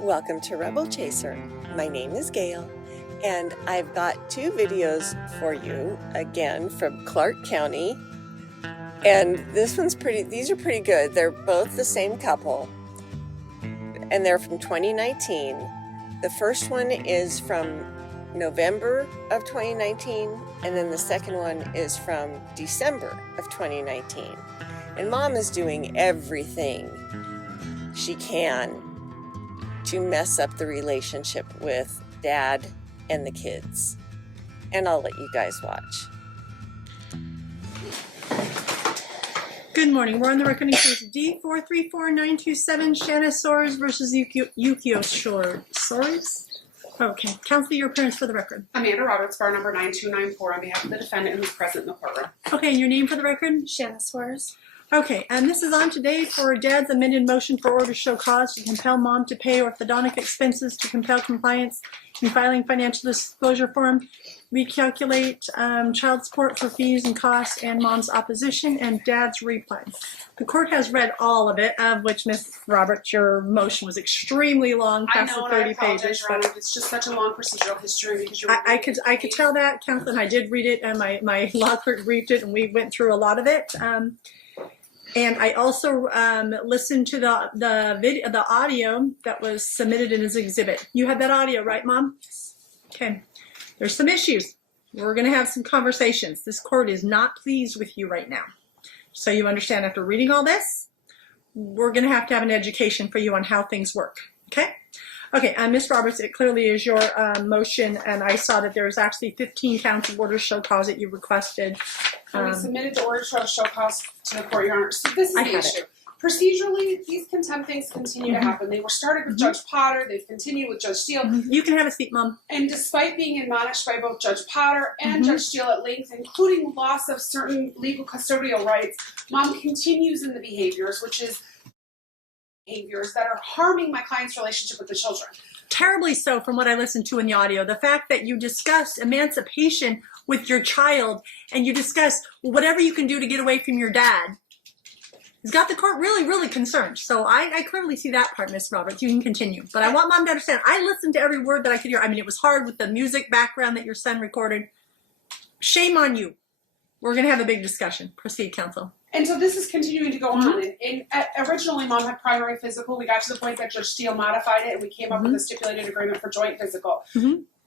Welcome to Rebel Chaser. My name is Gail, and I've got two videos for you, again, from Clark County. And these are pretty good. They're both the same couple, and they're from 2019. The first one is from November of 2019, and then the second one is from December of 2019. And Mom is doing everything she can to mess up the relationship with Dad and the kids. And I'll let you guys watch. Good morning. We're on the recording case D434927 Shanna Soares versus Yukio Soares. Okay. Counsel, your appearance for the record. Amanda Roberts, bar number 9294, on behalf of the defendant who's present in the courtroom. Okay, and your name for the record? Shanna Soares. Okay, and this is on today for Dad's amended motion for order to show cause to compel Mom to pay orthodontic expenses to compel compliance in filing financial disclosure form, recalculate child support for fees and costs, and Mom's opposition and Dad's reply. The court has read all of it, of which, Ms. Roberts, your motion was extremely long, past the 30 pages. Your Honor. It's just such a long procedural history because you're I could tell that, counsel, and I did read it, and my law clerk briefed it, and we went through a lot of it. And I also listened to the audio that was submitted in his exhibit. You had that audio, right, Mom? Okay. There's some issues. We're going to have some conversations. This court is not pleased with you right now. So you understand, after reading all this, we're going to have an education for you on how things work. Okay? Okay, Ms. Roberts, it clearly is your motion, and I saw that there's actually 15 counts of order to show cause that you requested. We submitted the order to show cause to the court, Your Honor. So this is the issue. Procedurally, these contempt things continue to happen. They were started with Judge Potter. They've continued with Judge Steele. You can have a seat, Mom. And despite being admonished by both Judge Potter and Judge Steele at length, including loss of certain legal custodial rights, Mom continues in the behaviors, which is behaviors that are harming my client's relationship with the children. Terribly so, from what I listened to in the audio. The fact that you discussed emancipation with your child, and you discussed whatever you can do to get away from your dad, has got the court really, really concerned. So I clearly see that part, Ms. Roberts. You can continue. But I want Mom to understand, I listened to every word that I could hear. I mean, it was hard with the music background that your son recorded. Shame on you. We're going to have a big discussion. Proceed, counsel. And so this is continuing to go on. And originally, Mom had primary physical. We got to the point that Judge Steele modified it, and we came up with a stipulated agreement for joint physical.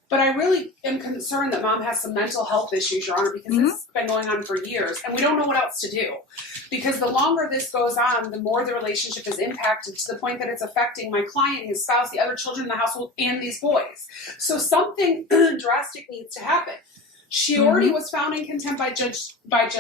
But I really am concerned that Mom has some mental health issues, Your Honor, because this has been going on for years, and we don't know what else to do. Because the longer this goes on, the more the relationship is impacted, to the point that it's affecting my client, his spouse, the other children in the household, and these boys. So something drastic needs to happen. She already was found in contempt by Judge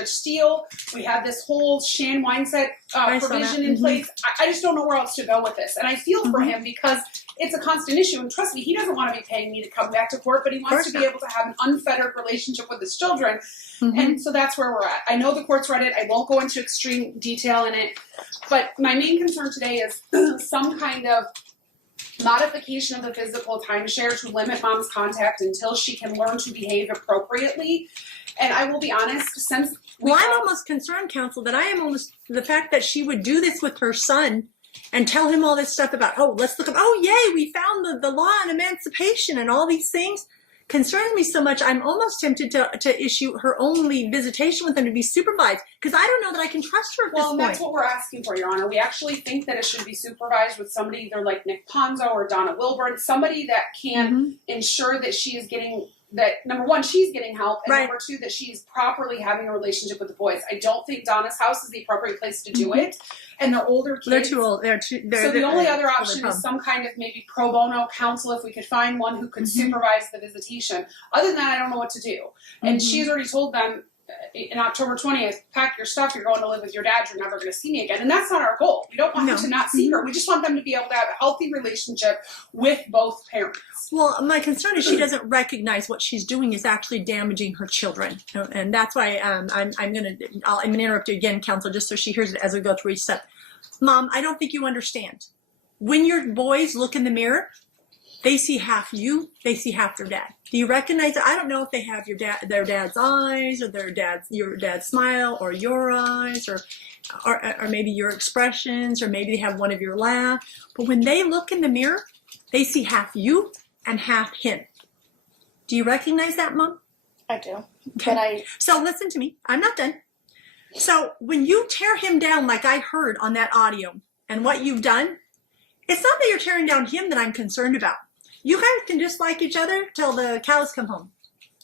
Steele. We had this whole Shan Weinset provision in place. I just don't know where else to go with this. And I feel for him because it's a constant issue. And trust me, he doesn't want to be paying me to come back to court, but he wants to be able to have an unfettered relationship with his children. And so that's where we're at. I know the court's read it. I won't go into extreme detail in it. But my main concern today is some kind of modification of the physical timeshare to limit Mom's contact until she can learn to behave appropriately. And I will be honest, since I'm almost concerned, counsel, that I am almost the fact that she would do this with her son and tell him all this stuff about, oh, let's look up, oh, yay, we found the law on emancipation and all these things, concerns me so much. I'm almost tempted to issue her only visitation with him to be supervised, because I don't know that I can trust her at this point. Well, that's what we're asking for, Your Honor. We actually think that it should be supervised with somebody either like Nick Ponzo or Donna Wilburn, somebody that can ensure that she is getting, that number one, she's getting help, and number two, that she's properly having a relationship with the boys. I don't think Donna's house is the appropriate place to do it. And they're older kids. They're too old. So the only other option is some kind of maybe pro bono counsel, if we could find one who could supervise the visitation. Other than that, I don't know what to do. And she's already told them in October 20th, pack your stuff, you're going to live with your dad, you're never going to see me again. And that's not our goal. We don't want them to not see her. We just want them to be able to have a healthy relationship with both parents. Well, my concern is she doesn't recognize what she's doing is actually damaging her children. And that's why I'm going to interrupt you again, counsel, just so she hears it as we go through each step. Mom, I don't think you understand. When your boys look in the mirror, they see half you, they see half their dad. Do you recognize it? I don't know if they have their dad's eyes, or your dad's smile, or your eyes, or maybe your expressions, or maybe they have one of your laugh. But when they look in the mirror, They see half you and half him. Do you recognize that, Mom? I do. Okay. But So listen to me. I'm not done. So when you tear him down like I heard on that audio and what you've done, it's not that you're tearing down him that I'm concerned about. You guys can dislike each other till the cows come home.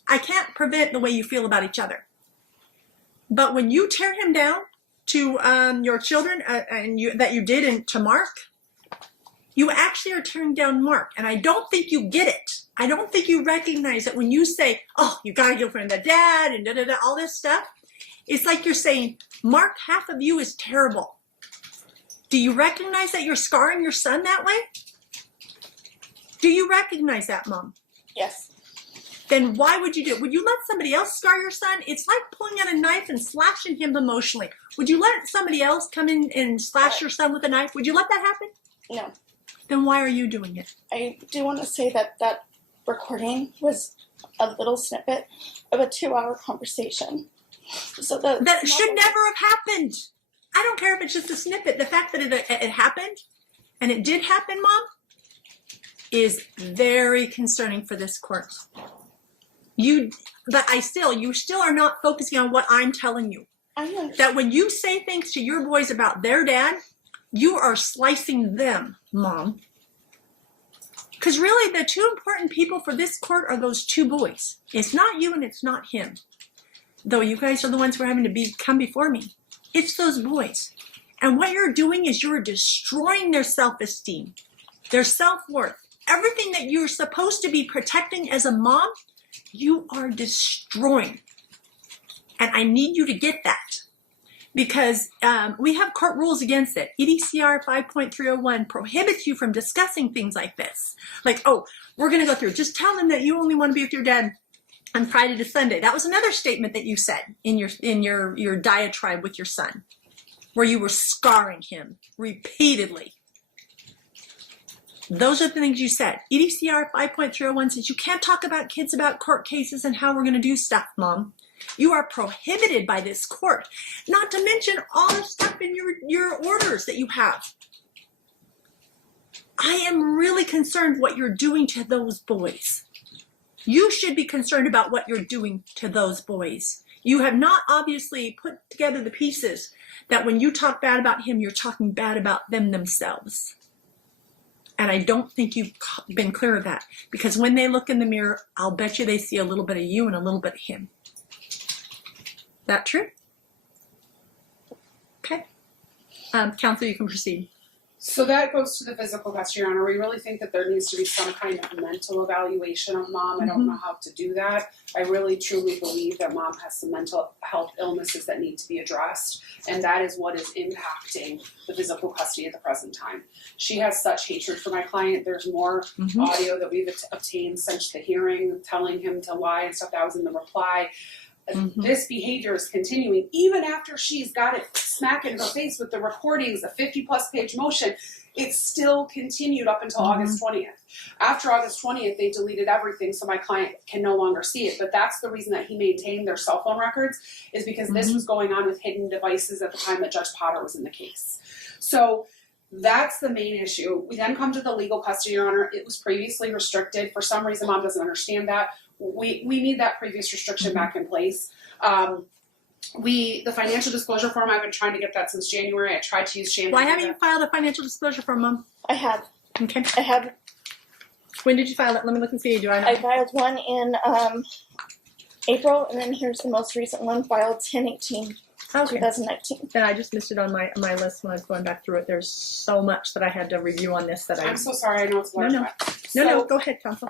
I can't prevent the way you feel about each other. But when you tear him down to your children that you did to Mark, you actually are tearing down Mark. And I don't think you get it. I don't think you recognize that when you say, oh, you got to get from the dad and da-da-da, all this stuff. It's like you're saying, Mark, half of you is terrible. Do you recognize that you're scarring your son that way? Do you recognize that, Mom? yes. Then why would you do it? Would you let somebody else scar your son? It's like pulling out a knife and slashing him emotionally. Would you let somebody else come in and slash your son with a knife? Would you let that happen? No. Then why are you doing it? I do want to say that that recording was a little snippet of a 2-hour conversation. So That should never have happened. I don't care if it's just a snippet. The fact that it happened, and it did happen, Mom, is very concerning for this court. You still are not focusing on what I'm telling you. I understand. That when you say things to your boys about their dad, you are slicing them, Mom. Because really, the two important people for this court are those two boys. It's not you and it's not him. Though you guys are the ones who are having to come before me. It's those boys. And what you're doing is you're destroying their self-esteem, their self-worth. Everything that you're supposed to be protecting as a mom, you are destroying. And I need you to get that. Because we have court rules against it. EDCR 5.301 prohibits you from discussing things like this. Like, oh, we're going to go through. Just tell them that you only want to be with your dad on Friday to Sunday. That was another statement that you said in your diatribe with your son, where you were scarring him repeatedly. Those are the things you said. EDCR 5.301 says you can't talk about kids about court cases and how we're going to do stuff, Mom. You are prohibited by this court, not to mention all the stuff in your orders that you have. I am really concerned what you're doing to those boys. You should be concerned about what you're doing to those boys. You have not obviously put together the pieces that when you talk bad about him, you're talking bad about them themselves. And I don't think you've been clear of that. Because when they look in the mirror, I'll bet you they see a little bit of you and a little bit of him. That true? Okay. Counsel, you can proceed. So that goes to the physical custody, Your Honor. We really think that there needs to be some kind of mental evaluation of Mom. I don't know how to do that. I really truly believe that Mom has some mental health illnesses that need to be addressed, and that is what is impacting the physical custody at the present time. She has such hatred for my client. There's more audio that we've obtained since the hearing, telling him to lie and stuff. That was in the reply. This behavior is continuing even after she's got it smack in her face with the recordings, the 50-plus page motion. It still continued up until August 20th. After August 20th, they deleted everything so my client can no longer see it. But that's the reason that he maintained their cell phone records, is because this was going on with hidden devices at the time that Judge Potter was in the case. So that's the main issue. We then come to the legal custody, Your Honor. It was previously restricted. For some reason, Mom doesn't understand that. We need that previous restriction back in place. The financial disclosure form, I've been trying to get that since January. I tried to use Shannon. Why haven't you filed a financial disclosure form, Mom? I have. Okay. I have. When did you file it? Let me look and see. Do I know? I filed one in April, and then here's the most recent one, filed 10/18, Okay. 2019. Then I just missed it on my list when I was going back through it. There's so much that I had to review on this that I'm so sorry. I know it's large. No, go ahead, counsel.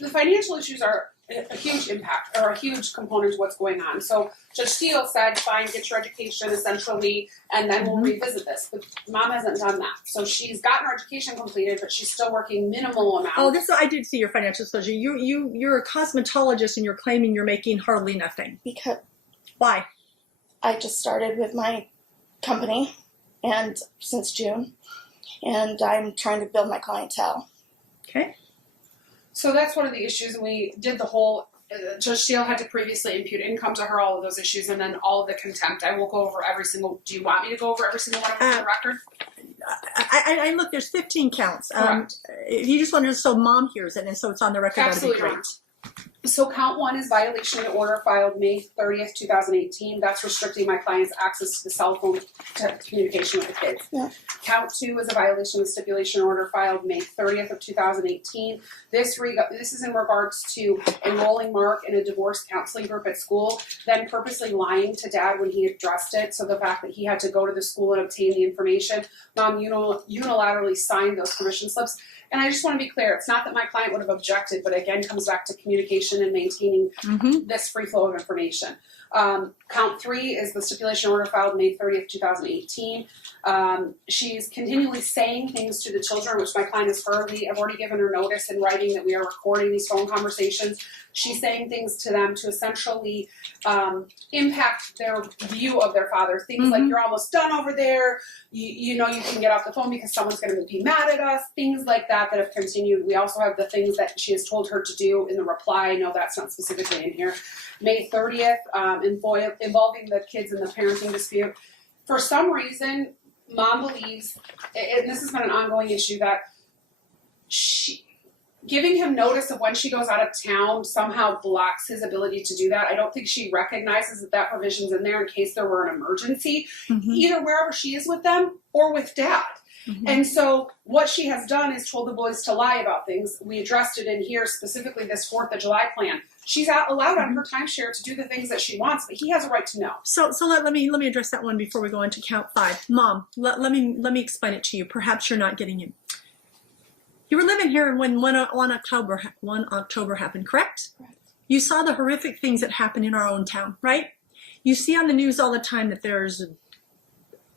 The financial issues are a huge impact, or a huge component of what's going on. So Judge Steele said, fine, get your education essentially, and then we'll revisit this. But Mom hasn't done that. So she's gotten her education completed, but she's still working minimal amounts. Oh, I did see your financial disclosure. You're a cosmetologist and you're claiming you're making hardly nothing. Because Why? I just started with my company, and since June, and I'm trying to build my clientele. Okay. So that's one of the issues, and we did the whole, Judge Steele had to previously impute income to her, all of those issues, and then all of the contempt. I will go over every single, do you want me to go over every single one of them on the record? I look, there's 15 counts. Correct. You just wanted so mom hears it, and so it's on the record. Absolutely That'd be great. So count 1 is violation of the order filed May 30th, 2018. That's restricting my client's access to the cell phone to communication with the kids. Yeah. Count 2 is a violation of the stipulation order filed May 30th of 2018. This is in regards to enrolling Mark in a divorce counseling group at school, then purposely lying to dad when he addressed it. So the fact that he had to go to the school and obtain the information. Mom unilaterally signed those permission slips. And I just want to be clear, it's not that my client would have objected, but again comes back to communication and maintaining this free flow of information. Count 3 is the stipulation order filed May 30th, 2018. She's continually saying things to the children, which my client has heard. I've already given her notice in writing that we are recording these phone conversations. She's saying things to them to essentially impact their view of their father. Things like, you're almost done over there. You know you can get off the phone because someone's going to be mad at us. Things like that have continued. We also have the things that she has told her to do in the reply. No, that's not specifically in here. May 30th, involving the kids in the parenting dispute. For some reason, mom believes, and this has been an ongoing issue, that giving him notice of when she goes out of town somehow blocks his ability to do that. I don't think she recognizes that provision's in there in case there were an emergency, either wherever she is with them or with dad. And so what she has done is told the boys to lie about things. We addressed it in here, specifically this 4th of July plan. She's allowed on her timeshare to do the things that she wants, but he has a right to know. So let me address that one before we go into count 5. Mom, let me explain it to you. Perhaps you're not getting it. You were living here when 1 October happened, correct? Correct. You saw the horrific things that happen in our own town, right? You see on the news all the time that there's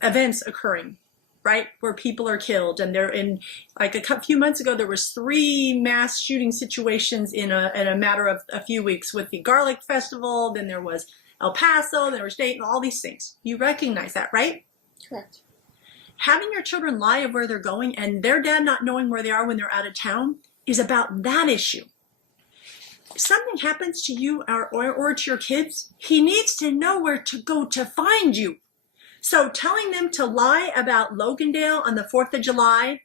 events occurring, right, where people are killed, and they're in, like a few months ago, there was 3 mass shooting situations in a matter of a few weeks with the Garlic Festival. Then there was El Paso, then there was Dayton, all these things. You recognize that, right? Correct. Having your children lie of where they're going and their dad not knowing where they are when they're out of town is about that issue. If something happens to you or to your kids, he needs to know where to go to find you. So telling them to lie about Logandale on the 4th of July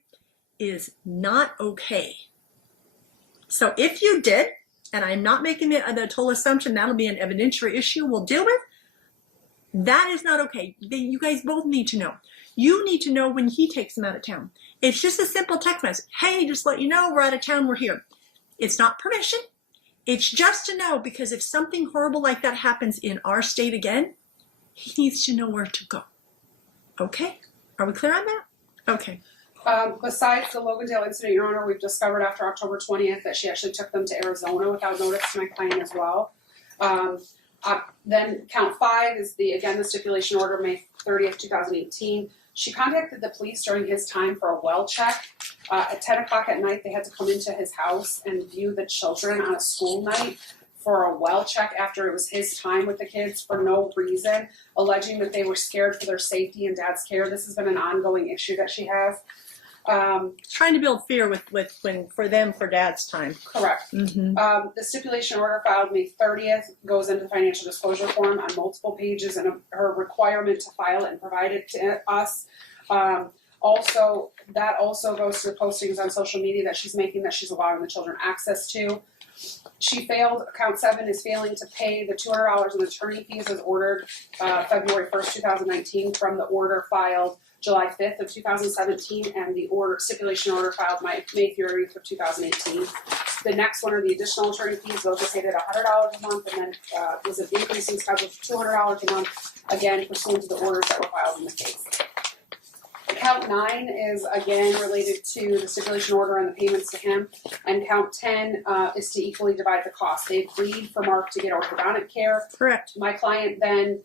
is not okay. So if you did, and I'm not making the total assumption that'll be an evidentiary issue we'll deal with, that is not okay. You guys both need to know. You need to know when he takes them out of town. It's just a simple text message. Hey, just let you know we're out of town, we're here. It's not permission. It's just to know, because if something horrible like that happens in our state again, he needs to know where to go. Okay? Are we clear on that? Okay. Besides the Logandale incident, Your Honor, we've discovered after October 20th that she actually took them to Arizona without notice to my client as well. Then count 5 is the stipulation order, May 30th, 2018. She contacted the police during his time for a well check. At 10 o'clock at night, they had to come into his house and view the children on a school night for a well check after it was his time with the kids for no reason, alleging that they were scared for their safety and dad's care. This has been an ongoing issue that she has. Trying to build fear for dad's time. Correct. The stipulation order filed May 30th goes into financial disclosure form on multiple pages, and her requirement to file it and provide it to us. That also goes to the postings on social media that she's making, that she's allowing the children access to. She failed, count 7 is failing to pay the $200 in attorney fees as ordered February 1st, 2019 from the order filed July 5th of 2017 and the stipulation order filed May 30th of 2018. The next one are the additional attorney fees. Those are paid at $100 a month, and then was an increasing schedule to $200 a month, again pursuant to the orders that were filed in the case. Count 9 is again related to the stipulation order and the payments to him, and count 10 is to equally divide the cost. They agreed for Mark to get orthodontic care. Correct. My client then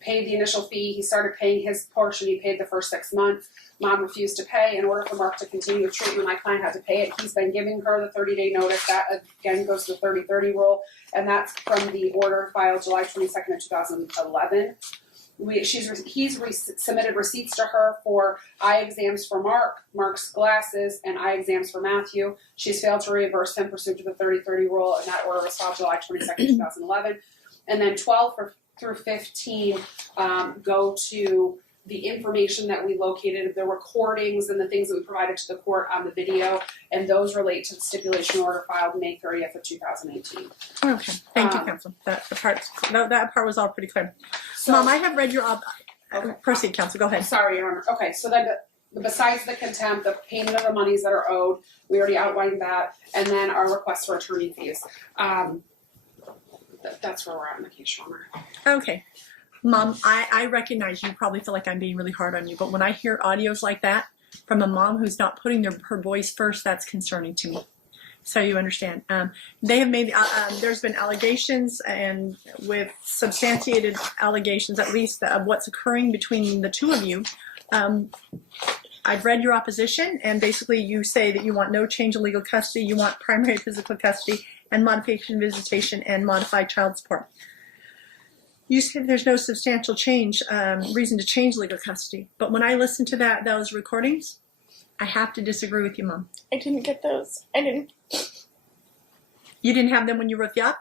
paid the initial fee. He started paying his portion. He paid the first 6 months. Mom refused to pay. In order for Mark to continue with treatment, my client had to pay it. He's been giving her the 30-day notice. That again goes to the 30-30 rule, and that's from the order filed July 22nd of 2011. He's submitted receipts to her for eye exams for Mark, Mark's glasses, and eye exams for Matthew. She's failed to reimburse him pursuant to the 30-30 rule, and that order was filed July 22nd, 2011. And then 12 through 15 go to the information that we located, the recordings and the things that we provided to the court on the video, and those relate to the stipulation order filed May 30th of 2018. Okay, thank you, counsel. That part was all pretty clear. So, Mom, I have read your Okay. proceed, counsel. Go ahead. Sorry, Your Honor. Okay, so then besides the contempt, the payment of the monies that are owed, we already outlined that, and then our request for attorney fees. That's where we're at in the case, Your Honor. Okay. Mom, I recognize you probably feel like I'm being really hard on you, but when I hear audios like that from a mom who's not putting her boys first, that's concerning to me. So you understand. They have made, there's been allegations, and with substantiated allegations, at least, of what's occurring between the two of you. I've read your opposition, and basically you say that you want no change in legal custody, you want primary physical custody, and modification visitation, and modified child support. You said there's no substantial change, reason to change legal custody. But when I listen to those recordings, I have to disagree with you, Mom. I didn't get those. I didn't. You didn't have them when you wrote the op?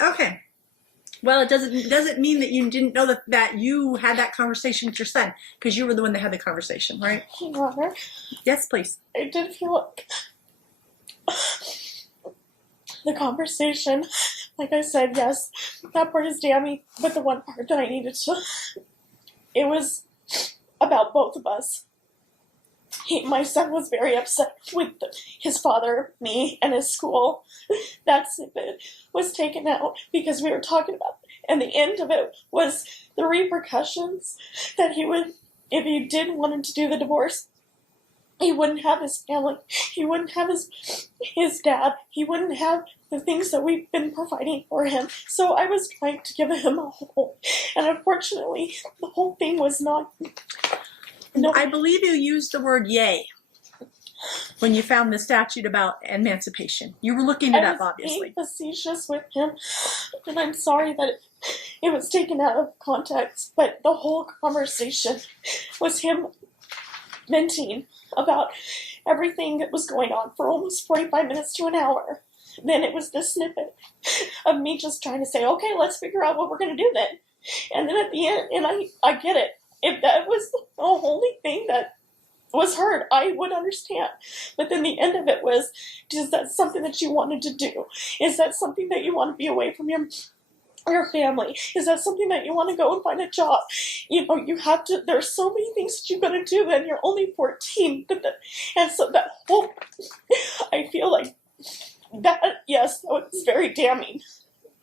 Okay. Well, it doesn't mean that you didn't know that you had that conversation with your son, because you were the one that had the conversation, right? Your Honor, Yes, please. I did feel like the conversation, like I said, yes, that part is damning, but the one part that I needed to, it was about both of us. My son was very upset with his father, me, and his school. That snippet was taken out because we were talking about it. And the end of it was the repercussions that he would, if he did want him to do the divorce, he wouldn't have his family. He wouldn't have his dad. He wouldn't have the things that we've been providing for him. So I was trying to give him a whole. And unfortunately, the whole thing was not... No. I believe you used the word yay when you found the statute about emancipation. You were looking it up, obviously. I was being facetious with him, and I'm sorry that it was taken out of context, but the whole conversation was him venting about everything that was going on for almost 45 minutes to an hour. Then it was this snippet of me just trying to say, okay, let's figure out what we're going to do then. And then at the end, and I get it. If that was the only thing that was heard, I would understand. But then the end of it was, is that something that you wanted to do? Is that something that you want to be away from your family? Is that something that you want to go and find a job? You know, you have to, there's so many things that you've got to do then. You're only 14. And so that whole, I feel like that, yes, that was very damning.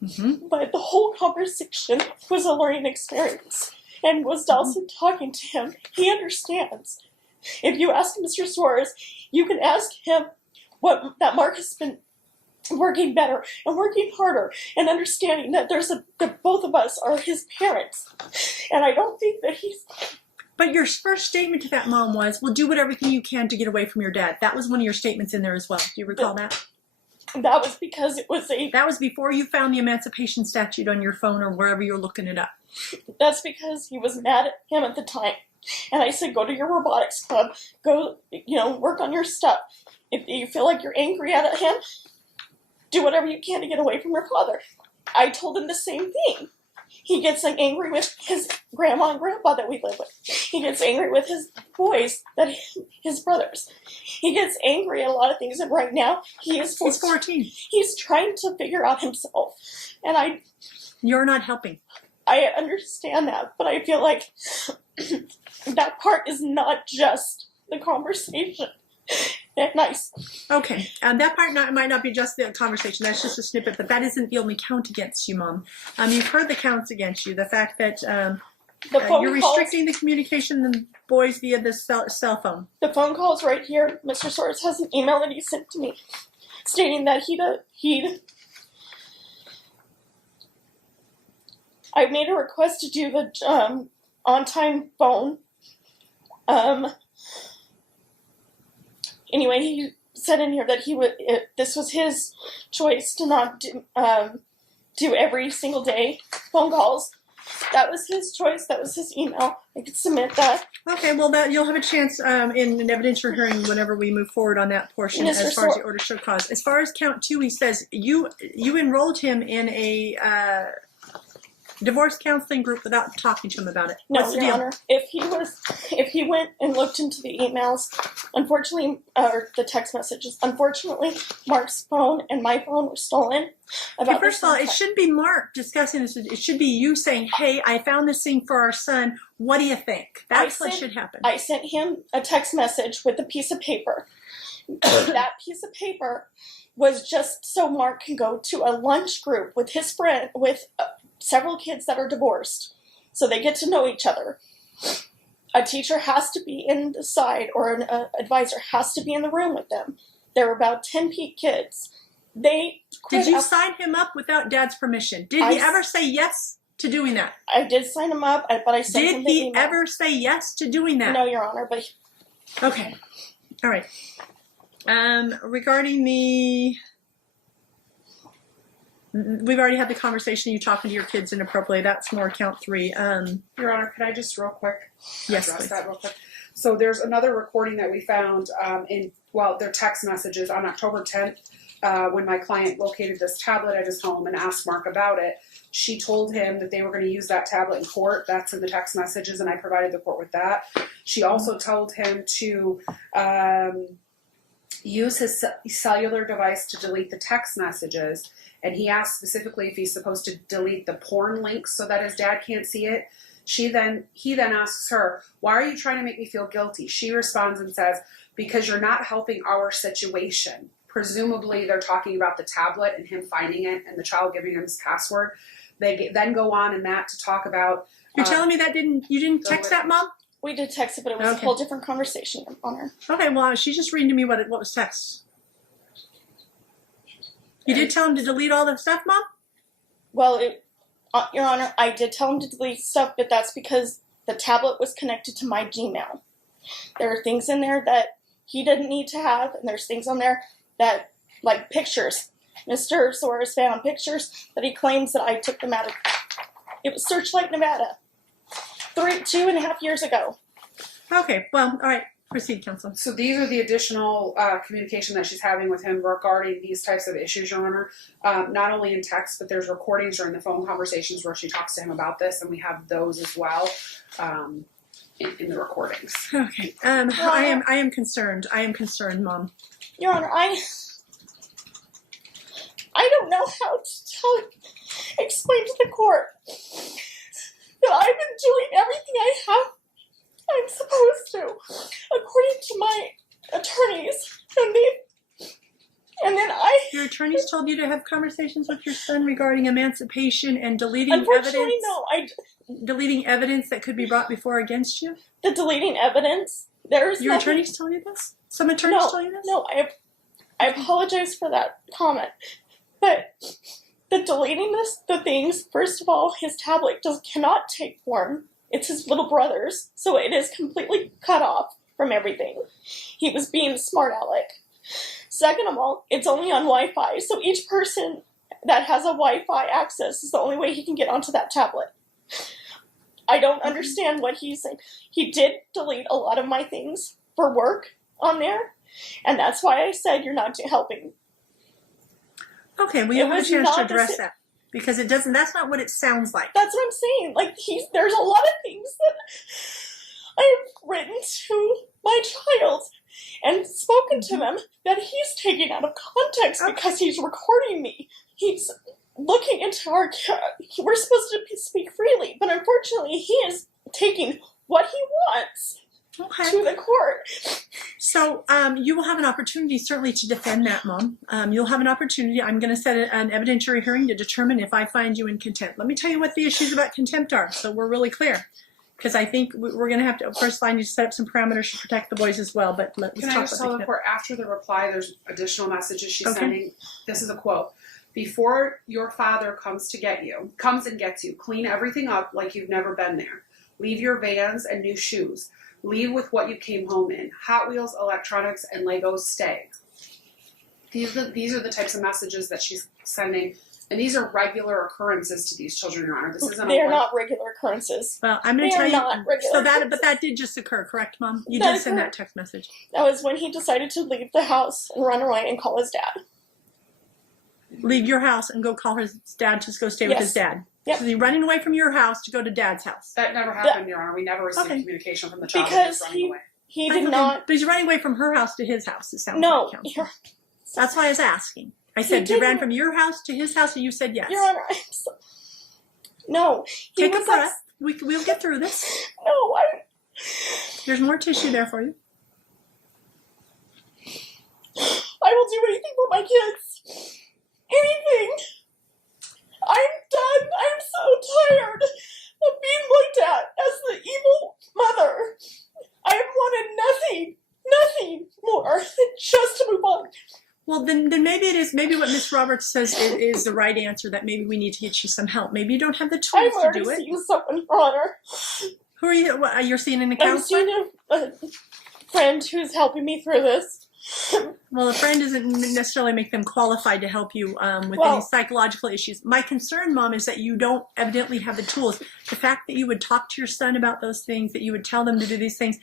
Mm-hmm. But the whole conversation was a learning experience. And was also talking to him. He understands. If you ask Mr. Suarez, you can ask him that Mark has been working better and working harder and understanding that that both of us are his parents. And I don't think that he's... But your first statement to that mom was, well, do everything you can to get away from your dad. That was one of your statements in there as well. Do you recall that? That was because it was That was before you found the emancipation statute on your phone or wherever you're looking it up. That's because he was mad at him at the time. And I said, go to your robotics club. Go, work on your stuff. If you feel like you're angry at him, do whatever you can to get away from your father. I told him the same thing. He gets angry with his grandma and grandpa that we live with. He gets angry with his boys, his brothers. He gets angry at a lot of things, and right now he's 14. He's trying to figure out himself, and You're not helping. I understand that, but I feel like that part is not just the conversation. Nice. Okay, and that part might not be just the conversation. That's just a snippet, but that isn't the only count against you, Mom. You've heard the counts against you. The fact that you're restricting the communication of the boys via the cell phone. The phone calls right here. Mr. Soares has an email that he sent to me stating that I made a request to do the on-time phone. Anyway, he said in here that this was his choice to not do every single day phone calls. That was his choice. That was his email. I could submit that. Okay, well, you'll have a chance in an evidentiary hearing whenever we move forward on that portion as far as the order to show cause. As far as count 2, he says you enrolled him in a divorce counseling group without talking to him about it? No, What's the Your deal? Honor. If he went and looked into the emails, unfortunately, or the text messages, unfortunately, Mark's phone and my phone were stolen. Okay, first of all, it shouldn't be Mark discussing this. It should be you saying, hey, I found this thing for our son. What do you think? That's what should happen. I sent him a text message with a piece of paper. That piece of paper was just so Mark can go to a lunch group with his friend, with several kids that are divorced, so they get to know each other. A teacher has to be in the side, or an advisor has to be in the room with them. There were about 10 kids. Did you sign him up without Dad's permission? Did he ever say yes to doing that? I did sign him up, but I sent him the email. Did he ever say yes to doing that? No, Your Honor, but... Okay. All right. Regarding the... We've already had the conversation, you talking to your kids inappropriately. That's more count 3. Your Honor, could I just real quick Yes, address please. that real quick? So there's another recording that we found their text messages on October 10th when my client located this tablet at his home and asked Mark about it. She told him that they were going to use that tablet in court. That's in the text messages, and I provided the court with that. She also told him to use his cellular device to delete the text messages. And he asked specifically if he's supposed to delete the porn links so that his dad can't see it. He then asks her, why are you trying to make me feel guilty? She responds and says, because you're not helping our situation. Presumably they're talking about the tablet and him finding it and the child giving him his password. They then go on in that to talk about... You're telling me that you didn't text that, Mom? We did text it, but it was a whole different conversation, Your Honor. Okay, well, she's just reading to me what was text. You did tell him to delete all the stuff, Mom? Well, Your Honor, I did tell him to delete stuff, but that's because the tablet was connected to my Gmail. There are things in there that he didn't need to have, and there's things on there that, like pictures. Mr. Soares found pictures that he claims that I took them out of. It was Searchlight, Nevada. 2.5 years ago. Okay, well, all right. Proceed, counsel. So these are the additional communication that she's having with him regarding these types of issues, Your Honor. Not only in text, but there's recordings during the phone conversations where she talks to him about this, and we have those as well in the recordings. Okay. I am concerned. I am concerned, Mom. Your Honor, I don't know how to explain to the court that I've been doing everything I'm supposed to, according to my attorneys, and then Your attorneys told you to have conversations with your son regarding emancipation and deleting unfortunately, evidence. no, deleting evidence that could be brought before against you. the deleting evidence. There's Your nothing, attorneys told you this. Some attorneys told you this. No, I apologize for that comment, but the deleting the things. First of all, his tablet cannot take form. It's his little brother's, so it is completely cut off from everything. He was being a smart aleck. Second of all, it's only on Wi-Fi, so each person that has a Wi-Fi access is the only way he can get onto that tablet. I don't understand what he's saying. He did delete a lot of my things for work on there, and that's why I said you're not helping. Okay, well, you have a chance to address that. Because it doesn't, that's not what it sounds like. That's what I'm saying. Like, there's a lot of things that I've written to my child and spoken to them that he's taking out of context because he's recording me. He's looking into we're supposed to speak freely, but unfortunately he is taking what he wants to the court. So you will have an opportunity certainly to defend that, Mom. You'll have an opportunity. I'm going to set an evidentiary hearing to determine if I find you in contempt. Let me tell you what the issues about contempt are, so we're really clear. Because I think we're going to have to, first line, you set up some parameters to protect the boys as well. But let's Can talk I just tell the court, after the reply, there's additional messages she's sending. This is a quote. Before your father comes and gets you, clean everything up like you've never been there. Leave your Vans and new shoes. Leave with what you came home in. Hot Wheels, electronics, and Legos stay. These are the types of messages that she's sending. And these are regular occurrences to these children, Your Honor. This isn't. They're not regular occurrences. Well, I'm going to tell you. But that did just occur, correct, Mom? You did send that text message. That was when he decided to leave the house and run away and call his dad. Leave your house and go call his dad to go stay with his dad. Yep. So he's running away from your house to go to Dad's house. That never happened, Your Honor. We never received Okay. communication from the child Because that was running away. he That's did okay. not. But he's running away from her house to his house, it sounds No, like, Counsel. Your, That's why I was asking. I said, He you ran didn't. from your house to his house, and you said yes. Your Honor, I'm so, no. He Take a was breath. We'll get through this. No, There's more tissue there for you. I will do anything for my kids. Anything. I'm done. I'm so tired of being looked at as the evil mother. I have wanted nothing more than just to move on. Well, then maybe it is. Maybe what Miss Roberts says is the right answer. That maybe we need to get you some help. Maybe you don't have the tools I've to already do it. seen someone, Your Honor. Who are you? What, you're seeing an I'm counselor? seeing a friend who's helping me through this. Well, a friend doesn't necessarily make them qualified to help you with any psychological issues. My concern, Mom, is that you don't evidently have the tools. The fact that you would talk to your son about those things, that you would tell them to do these things,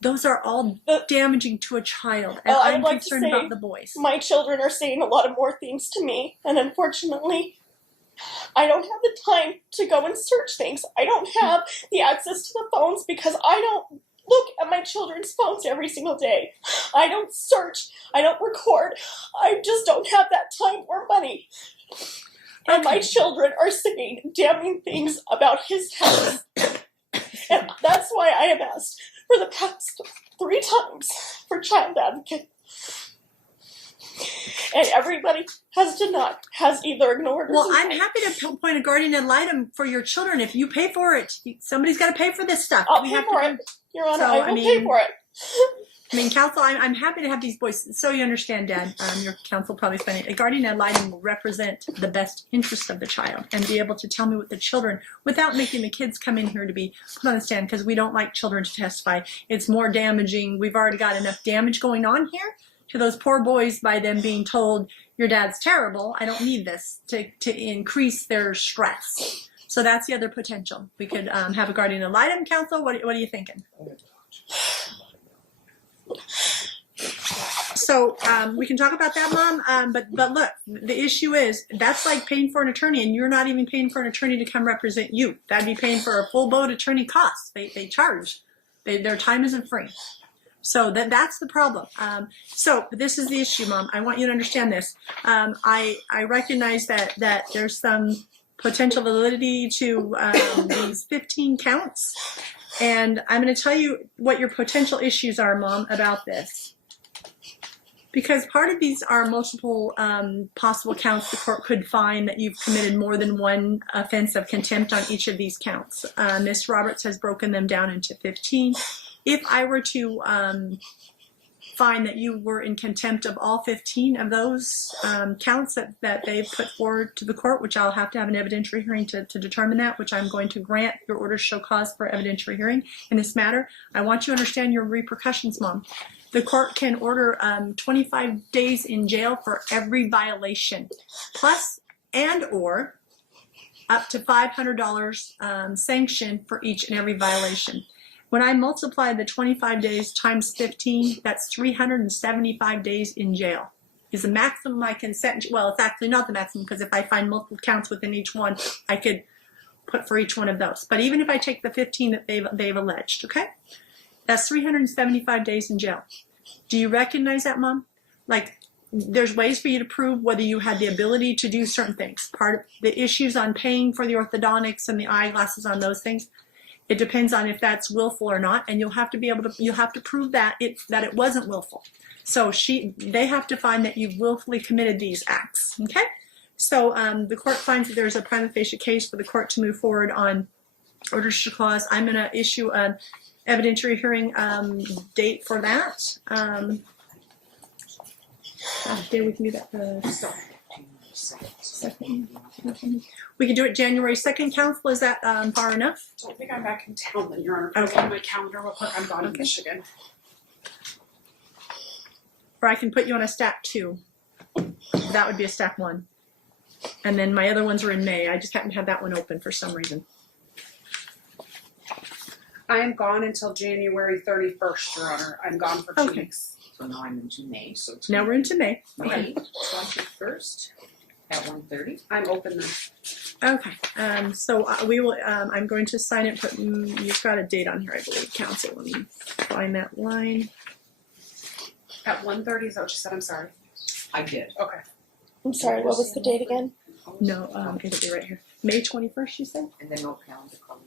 those are all damaging to a child. And I would I'm like to concerned say about the boys. My children are saying a lot of more things to me, and unfortunately, I don't have the time to go and search things. I don't have the access to the phones because I don't look at my children's phones every single day. I don't search. I don't record. I just don't have that time or money. And my children are saying damning things about his house. And that's why I have asked for the past 3 times for child advocate. And everybody has either ignored or Well, I'm denied. happy to appoint a guardian ad litem for your children if you pay for it. Somebody's got to pay for this stuff. I'll We pay have for to it, Your Honor. So, I will pay for it. I mean, counsel, I'm happy to have these boys. So you understand, Dad, your counsel probably spending a guardian ad litem will represent the best interest of the child and be able to tell me what the children, without making the kids come in here to be put on the stand, because we don't like children to testify. It's more damaging. We've already got enough damage going on here to those poor boys by them being told, your dad's terrible. I don't need this to increase their stress. So that's the other potential. We could have a guardian ad litem, counsel. What are you thinking? So we can talk about that, Mom. But look, the issue is that's like paying for an attorney, and you're not even paying for an attorney to come represent you. That'd be paying for a full boat attorney costs. They charge. Their time isn't free. So that's the problem. So this is the issue, Mom. I want you to understand this. I recognize that there's some potential validity to these 15 counts. And I'm going to tell you what your potential issues are, Mom, about this. Because part of these are multiple possible counts the court could find that you've committed more than one offense of contempt on each of these counts. Ms. Roberts has broken them down into 15. If I were to find that you were in contempt of all 15 of those counts that they've put forward to the court, which I'll have to have an evidentiary hearing to determine that, which I'm going to grant your order to show cause for evidentiary hearing in this matter. I want you to understand your repercussions, Mom. The court can order 25 days in jail for every violation, plus and or up to $500 sanction for each and every violation. When I multiply the 25 days times 15, that's 375 days in jail. Is the maximum I can set? Well, it's actually not the maximum, because if I find multiple counts within each one, I could put for each one of those. But even if I take the 15 that they've alleged, okay? That's 375 days in jail. Do you recognize that, Mom? Like, there's ways for you to prove whether you had the ability to do certain things. Part of the issues on paying for the orthodontics and the eyeglasses on those things, it depends on if that's willful or not, and you'll have to prove that it wasn't willful. So they have to find that you've willfully committed these acts. Okay? So the court finds that there's a prima facie case for the court to move forward on orders to show cause. I'm going to issue an evidentiary hearing date for that. Did we can do that second? We can do it January 2nd, counsel. Is that far enough? I don't think I'm back in town then, Your Honor. I'll Okay. look at my calendar real quick. I'm gone in Michigan. Or I can put you on a stack 2. That would be a stack 1. And then my other ones are in May. I just happen to have that one open for some reason. I am gone until January 31st, Your Honor. I'm gone for 2 Okay. weeks. So now I'm into May. So it's Now we're into May. May Okay. 21st. At 1:30? I'm open then. Okay. So we will. I'm going to sign it. But you've got a date on here, I believe, counsel. Let me find that line. At 1:30 is that what you said? I'm sorry. I did. Okay. I'm sorry, what was the date again? No, it'll be right here. May 21st, you said? And then no calendar call.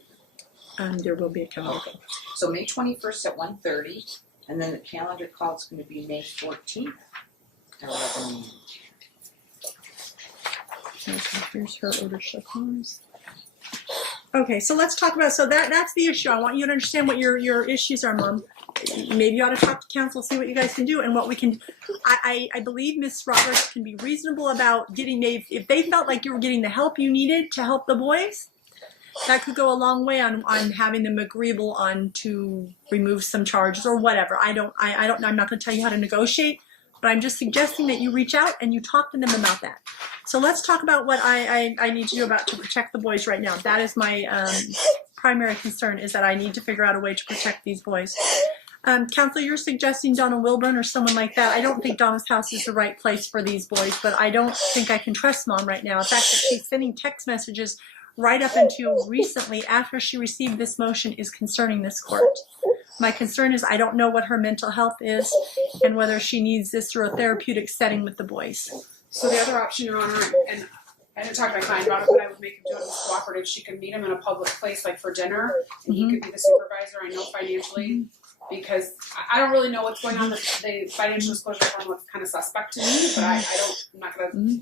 There will be a calendar. Okay. So May 21st at 1:30, and then the calendar call is going to be May 14th at 11 a.m. Okay, here's her order show cause. Okay, so let's talk about, so that's the issue. I want you to understand what your issues are, Mom. Maybe you ought to talk to counsel, see what you guys can do and what we can. I believe Miss Roberts can be reasonable about getting, if they felt like you were getting the help you needed to help the boys, that could go a long way on having them agreeable on to remove some charges or whatever. I'm not going to tell you how to negotiate, but I'm just suggesting that you reach out and you talk to them about that. So let's talk about what I need to do to protect the boys right now. That is my primary concern, is that I need to figure out a way to protect these boys. Counselor, you're suggesting Donna Wilburn or someone like that. I don't think Donna's house is the right place for these boys, but I don't think I can trust Mom right now. In fact, that she's sending text messages right up until recently after she received this motion is concerning this court. My concern is I don't know what her mental health is and whether she needs this through a therapeutic setting with the boys. So the other option, Your Honor, and I didn't talk to my client about it, but I would make him do it as cooperative. She could meet him in a public place, like for dinner, and he could be the supervisor. I know financially, because I don't really know what's going on. The financial disclosure form looks kind of suspect to me, but I'm not gonna.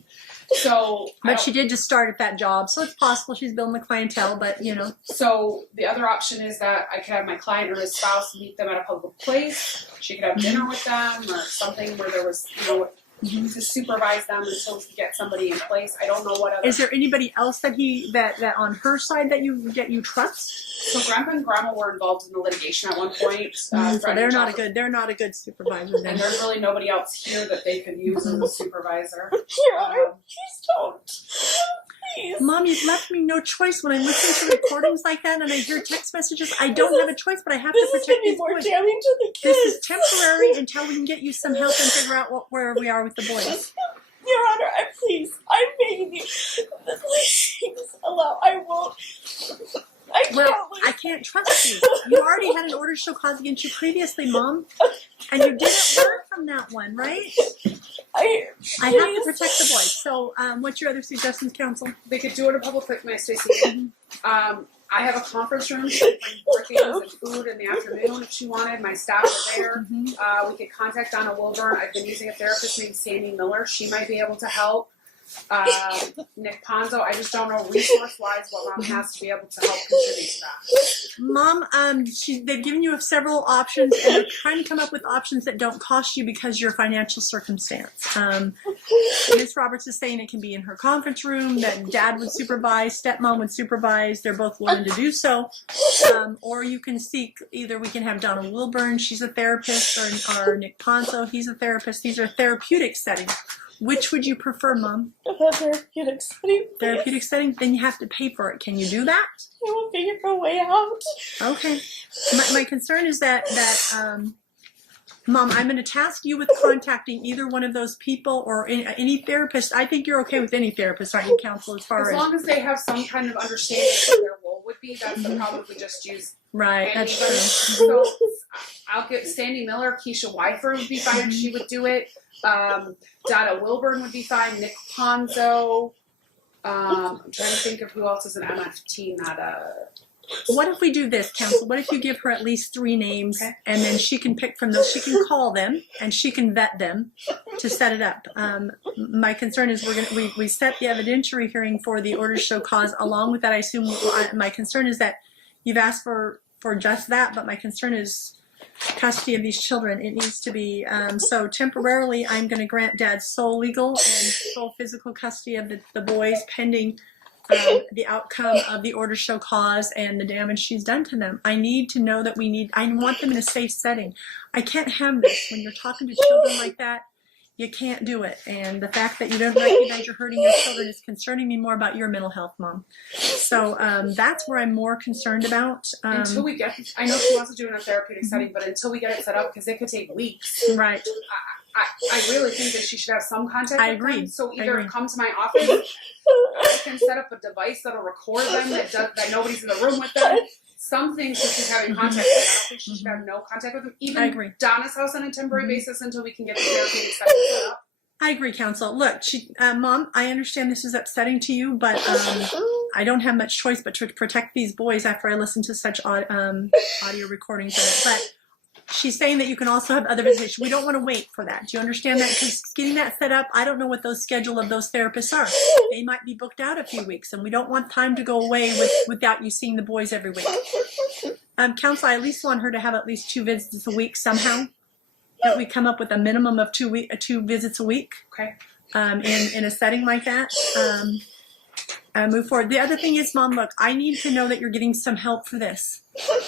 So, but she did just start at that job, so it's possible she's building the clientele. But you know. So the other option is that I could have my client or his spouse meet them at a public place. She could have dinner with them or something where there was, to supervise them until we get somebody in place. I don't know what other. Is there anybody else that that on her side that you trust? So Grandpa and Grandma were involved in the litigation at one point. So they're not a good supervisor then. And there's really nobody else here that they could use as a supervisor. Your Honor, please don't. Please. Mom, you've left me no choice when I listen to recordings like that and I hear text messages. I don't have a choice, but I have to protect these more boys. damning to the kids. This is temporary until we can get you some help and figure out where we are with the boys. Your Honor, I'm begging you. Please allow. I won't. I can't trust you. You already had an order to show cause against you previously, Mom, and you didn't learn from that one, right? I have to protect the boys. So, what's your other suggestions, counsel? They could do it in public, like my Stacey. I have a conference room. She could bring board games and food in the afternoon if she wanted. My staff are there. We could contact Donna Wilburn. I've been using a therapist named Sandy Miller. She might be able to help. Nick Ponzo, I just don't know resource-wise what Mom has to be able to help contribute to that. Mom, they've given you several options, and they're trying to come up with options that don't cost you because of your financial circumstance. Ms. Roberts is saying it can be in her conference room, that Dad would supervise, stepmom would supervise, they're both willing to do so. Or you can seek, either we can have Donna Wilburn, she's a therapist, or Nick Ponzo, he's a therapist. These are therapeutic settings. Which would you prefer, Mom? The therapeutic setting. Therapeutic setting? Then you have to pay for it. Can you do that? I will figure a way out. Okay. My concern is that Mom, I'm going to task you with contacting either one of those people or any therapist. I think you're okay with any therapist, aren't you, counsel, as long as they have some kind of understanding of what their role would be. That's the problem if we just use Right, anybody. that's true. So I'll get Sandy Miller, Keisha Weifer would be fine if she would do it. Donna Wilburn would be fine. Nick Ponzo. I'm trying to think of who else is an MFT, What if we do this, counsel? What if you give her at least 3 names, and then she can pick from those. She can call them, and she can vet them to set it up. My concern is we set the evidentiary hearing for the order to show cause. Along with that, I assume my concern is that you've asked for just that, but my concern is custody of these children. It needs to be, so temporarily I'm going to grant Dad sole legal and sole physical custody of the boys pending the outcome of the order to show cause and the damage she's done to them. I need to know that I want them in a safe setting. I can't have this. When you're talking to children like that, you can't do it. And the fact that you don't recognize you're hurting your children is concerning me more about your mental health, Mom. So that's where I'm more concerned about. until we get, I know she wants to do it in a therapeutic setting, but until we get it set up, because it could take weeks. Right. I really think that she should have some contact I with agree. them. So I either agree. come to my office, I can set up a device that'll record them that nobody's in the room with them. Something so she's having contact with them. I don't think she should have no contact with them. Even I agree. Donna's house on a temporary basis until we can get the therapeutic session set up. I agree, counsel. Look, Mom, I understand this is upsetting to you, but I don't have much choice but to protect these boys after I listen to such audio recordings of it. But she's saying that you can also have other visitation. We don't want to wait for that. Do you understand that? Because getting that set up, I don't know what those schedule of those therapists are. They might be booked out a few weeks, and we don't want time to go away without you seeing the boys every week. Counsel, I at least want her to have at least 2 visits a week somehow. That we come up with a minimum of 2 visits a week. Okay. In a setting like that. Move forward. The other thing is, Mom, look, I need to know that you're getting some help for this.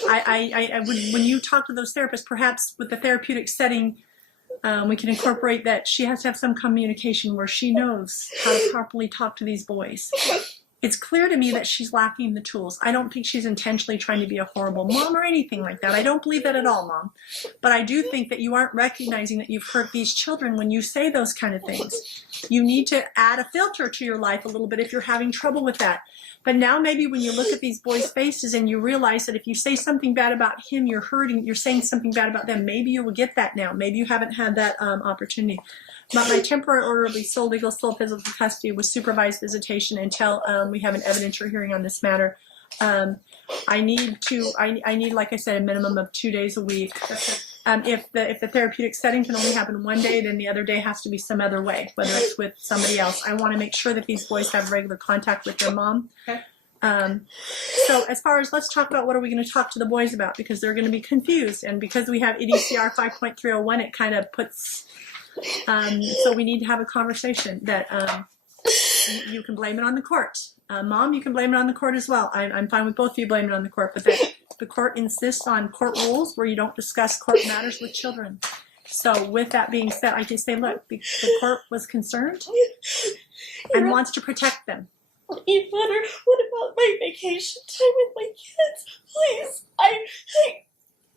I would, when you talk to those therapists, perhaps with the therapeutic setting, we can incorporate that she has to have some communication where she knows how to properly talk to these boys. It's clear to me that she's lacking the tools. I don't think she's intentionally trying to be a horrible mom or anything like that. I don't believe that at all, Mom. But I do think that you aren't recognizing that you've hurt these children when you say those kind of things. You need to add a filter to your life a little bit if you're having trouble with that. But now maybe when you look at these boys' faces and you realize that if you say something bad about him, you're saying something bad about them. Maybe you will get that now. Maybe you haven't had that opportunity. But my temporary order will be sole legal, sole physical custody with supervised visitation until we have an evidentiary hearing on this matter. I need, like I said, a minimum of 2 days a week. If the therapeutic setting can only happen one day, then the other day has to be some other way, whether it's with somebody else. I want to make sure that these boys have regular contact with their mom. Okay. So as far as, let's talk about what are we going to talk to the boys about, because they're going to be confused. And because we have EDCR 5.301, it kind of puts... so we need to have a conversation that you can blame it on the court. Mom, you can blame it on the court as well. I'm fine with both of you blaming it on the court, but that the court insists on court rules where you don't discuss court matters with children. So with that being said, I can say, look, the court was concerned and wants to protect them. What about my vacation time with my kids? Please,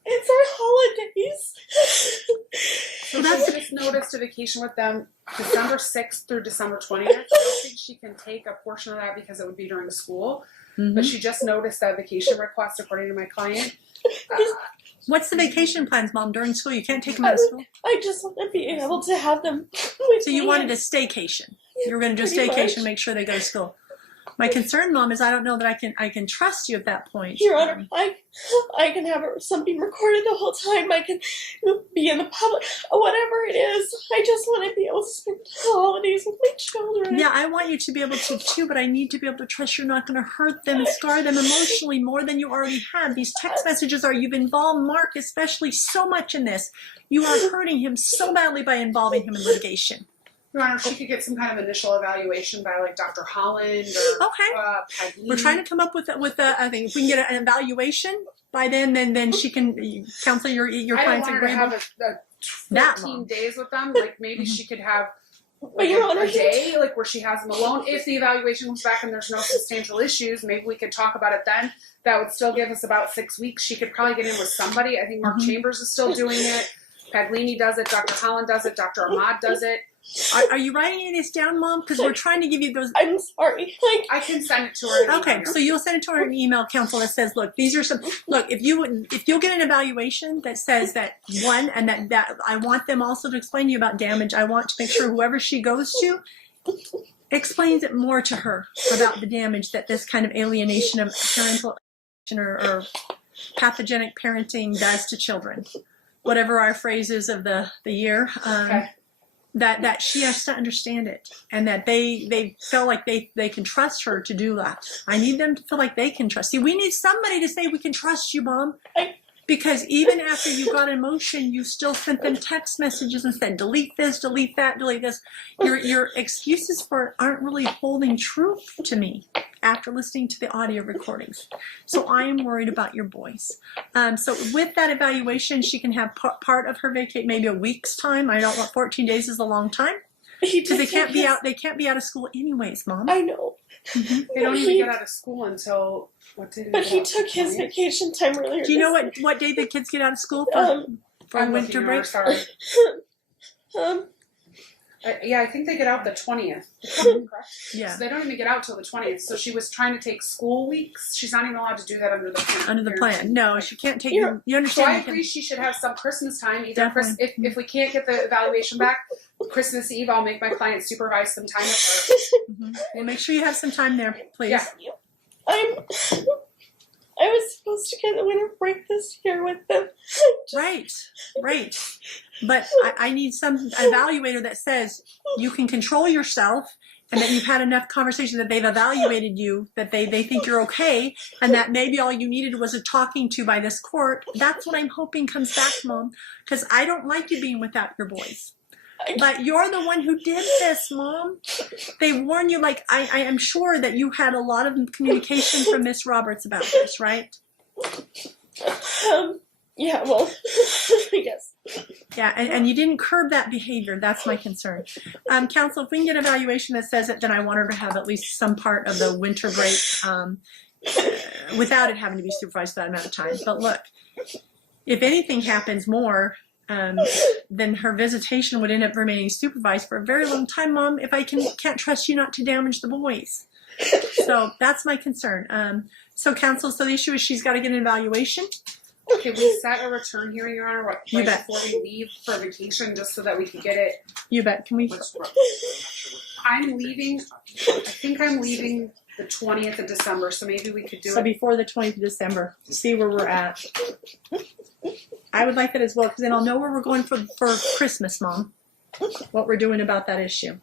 it's our holidays. So she just noticed a vacation with them December 6th through December 20th. I don't think she can take a portion of that because it would be during school. Mm-hmm. But she just noticed that vacation request according to my client. What's the vacation plans, Mom, during school? You can't take them out of school? I just want to be able to have them with So you wanted a staycation. You were going to do a staycation and make sure they go to school. My concern, Mom, is I don't know that I can trust you at that point. Your Honor, I can have something recorded the whole time. I can be in the public, whatever it is. I just want to be able to spend the holidays with my children. Yeah, I want you to be able to too, but I need to be able to trust you're not going to hurt them and scar them emotionally more than you already have. These text messages you've involved Mark especially so much in this. You are hurting him so badly by involving him in litigation. Your Honor, she could get some kind of initial evaluation by like Dr. Holland or okay. We're trying to come up with I think if we can get an evaluation by then she can counsel your clients. I don't want her to have a 14 days with them. Like maybe she could have like a day, like where she has them alone. If the evaluation comes back and there's no substantial issues, maybe we could talk about it then. That would still give us about 6 weeks. She could probably get in with somebody. I think Mark Chambers is still doing it. Paglini does it. Dr. Holland does it. Dr. Ahmad does it. Are you writing any of this down, Mom? Because we're trying to give you those. I'm sorry. I can send it to her. Okay, so you'll send it to her in an email, counsel, that says, look, these are some. Look, if you'll get an evaluation that says that one, and that I want them also to explain to you about damage. I want to make sure whoever she goes to explains it more to her about the damage that this kind of alienation of parental or pathogenic parenting does to children. Whatever our phrase is of the year. Okay. That she has to understand it, and that they feel like they can trust her to do that. I need them to feel like they can trust you. We need somebody to say we can trust you, Mom. Because even after you got in motion, you still sent them text messages and said, delete this, delete that, delete this. Your excuses for it aren't really holding true to me after listening to the audio recordings. So I am worried about your boys. So with that evaluation, she can have part of her vacate, maybe a week's time. I don't want 14 days is a long time. Because they can't be out. They can't be out of school anyways, Mom. I know. Mm-hmm. They don't even get out of school until But he took his vacation time earlier. Do you know what day the kids get out of school for winter break? Sorry. Yeah, I think they get out the 20th. Yeah. So they don't even get out till the 20th. So she was trying to take school weeks. She's not even allowed to do that under the plan. Under the plan. No, she can't take You're- you So understand I you can- agree she should have some Christmas time. Either Definitely. if we can't get the evaluation back, Christmas Eve, I'll make my client supervise some time at work. Mhm. Well, make sure you have some time there, please. Yeah. I was supposed to get the winter break this year with them. Right. But I need some evaluator that says you can control yourself and that you've had enough conversation that they've evaluated you, that they think you're okay, and that maybe all you needed was a talking to by this court. That's what I'm hoping comes back, Mom, because I don't like you being without your boys. But you're the one who did this, Mom. They warned you, like, I am sure that you had a lot of communication from Miss Roberts about this, right? Yeah, well, I guess. Yeah, and you didn't curb that behavior. That's my concern. Counsel, if we can get an evaluation that says it, then I want her to have at least some part of the winter break without it having to be supervised for that amount of time. But look, if anything happens more, then her visitation would end up remaining supervised for a very long time, Mom, if I can't trust you not to damage the boys. So that's my concern. So counsel, so the issue is she's got to get an evaluation. Can we set a return hearing, Your Honor, You right bet. before we leave for vacation, just so that we can get it? You bet. Can we? I'm leaving. I think I'm leaving the 20th of December, so maybe we could do So it. before the 20th of December, see where we're at. I would like that as well, because then I'll know where we're going for Christmas, Mom. What we're doing about that issue.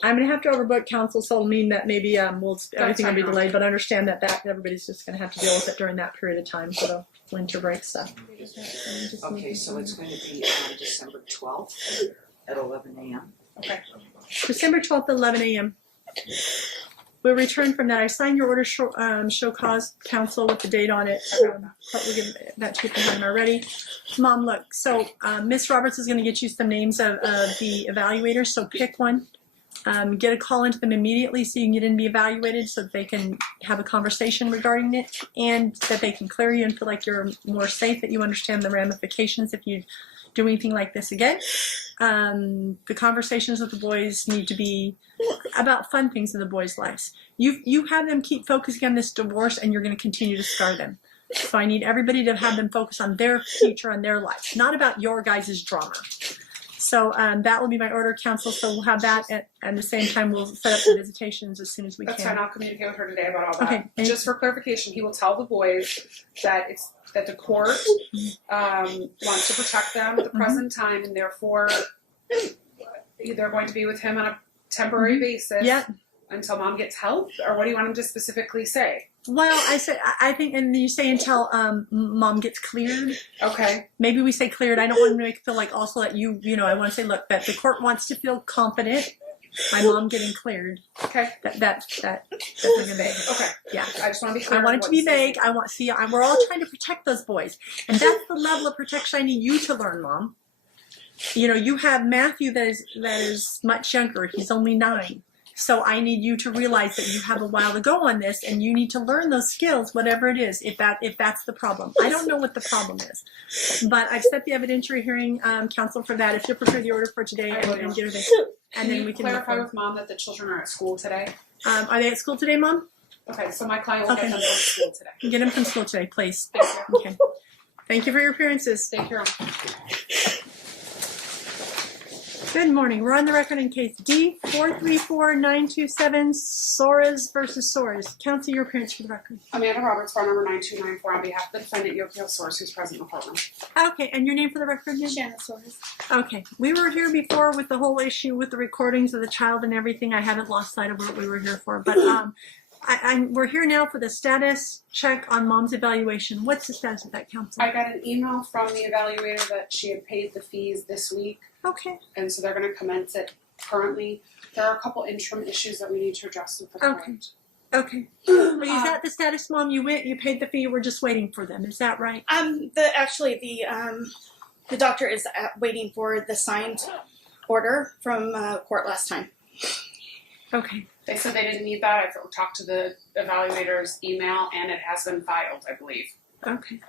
I'm going to have to overbook counsel, so it'll mean that maybe everything will be fine. delayed, but I understand that everybody's just going to have to deal with it during that period of time for the winter break stuff. Okay, so it's going to be on December 12th at 11 a.m. Okay. December 12th, 11 a.m. We'll return from that. I signed your order show cause, counsel, with the date on it. But we'll give that to you from time already. Mom, look, so Miss Roberts is going to get you some names of the evaluators, so pick one. Get a call into them immediately so you can get in and be evaluated so that they can have a conversation regarding it and that they can clear you and feel like you're more safe, that you understand the ramifications if you do anything like this again. The conversations with the boys need to be about fun things in the boys' lives. You have them keep focusing on this divorce and you're going to continue to scar them. So I need everybody to have them focus on their future and their life, not about your guys' drama. So that will be my order, counsel. So we'll have that at the same time. We'll set up the visitations as soon as we That's can. fine. I'll communicate with her today about all that. Okay. Just for clarification, he will tell the boys that the court wants to protect them at the present time, and therefore they're going to be with him on a temporary basis until Mom gets help. Or what do you want him to specifically say? Well, I think, and you say until Mom gets cleared. Okay. Maybe we say cleared. I don't want to make it feel like also that I want to say, look, that the court wants to feel confident. My mom getting cleared. Okay. That's not gonna be Okay. Yeah. I just want to be clear. I want it to be vague. We're all trying to protect those boys, and that's the level of protection I need you to learn, Mom. You have Matthew that is much younger. He's only 9. So I need you to realize that you have a while to go on this, and you need to learn those skills, whatever it is, if that's the problem. I don't know what the problem is, but I've set the evidentiary hearing, counsel, for that. If you'll prepare the order for today and get everything, and then we can clarify with Mom that the children are at school today. Are they at school today, Mom? Okay, so my client will get them from school today. Get them from school today, please. Thank you. Okay. Thank you for your appearances. Thank you. Good morning. We're on the record in case D434927, Soares versus Soares. Counsel, your appearance for the record. Amanda Roberts, bar number 9294, on behalf of the defendant, Yokio Soares, who's present in the courtroom. Okay, and your name for the record again? Shannon Soares. Okay, we were here before with the whole issue with the recordings of the child and everything. I haven't lost sight of what we were here for, but we're here now for the status check on Mom's evaluation. What's the status of that, counsel? I got an email from the evaluator that she had paid the fees this week, Okay. and so they're going to commence it currently. There are a couple interim issues that we need to address with the court. Okay. Well, is that the status, Mom? You went, you paid the fee. We're just waiting for them. Is that right? The doctor is waiting for the signed order from court last time. Okay. They said they didn't need that. I talked to the evaluator's email, and it has been filed, I believe. Okay.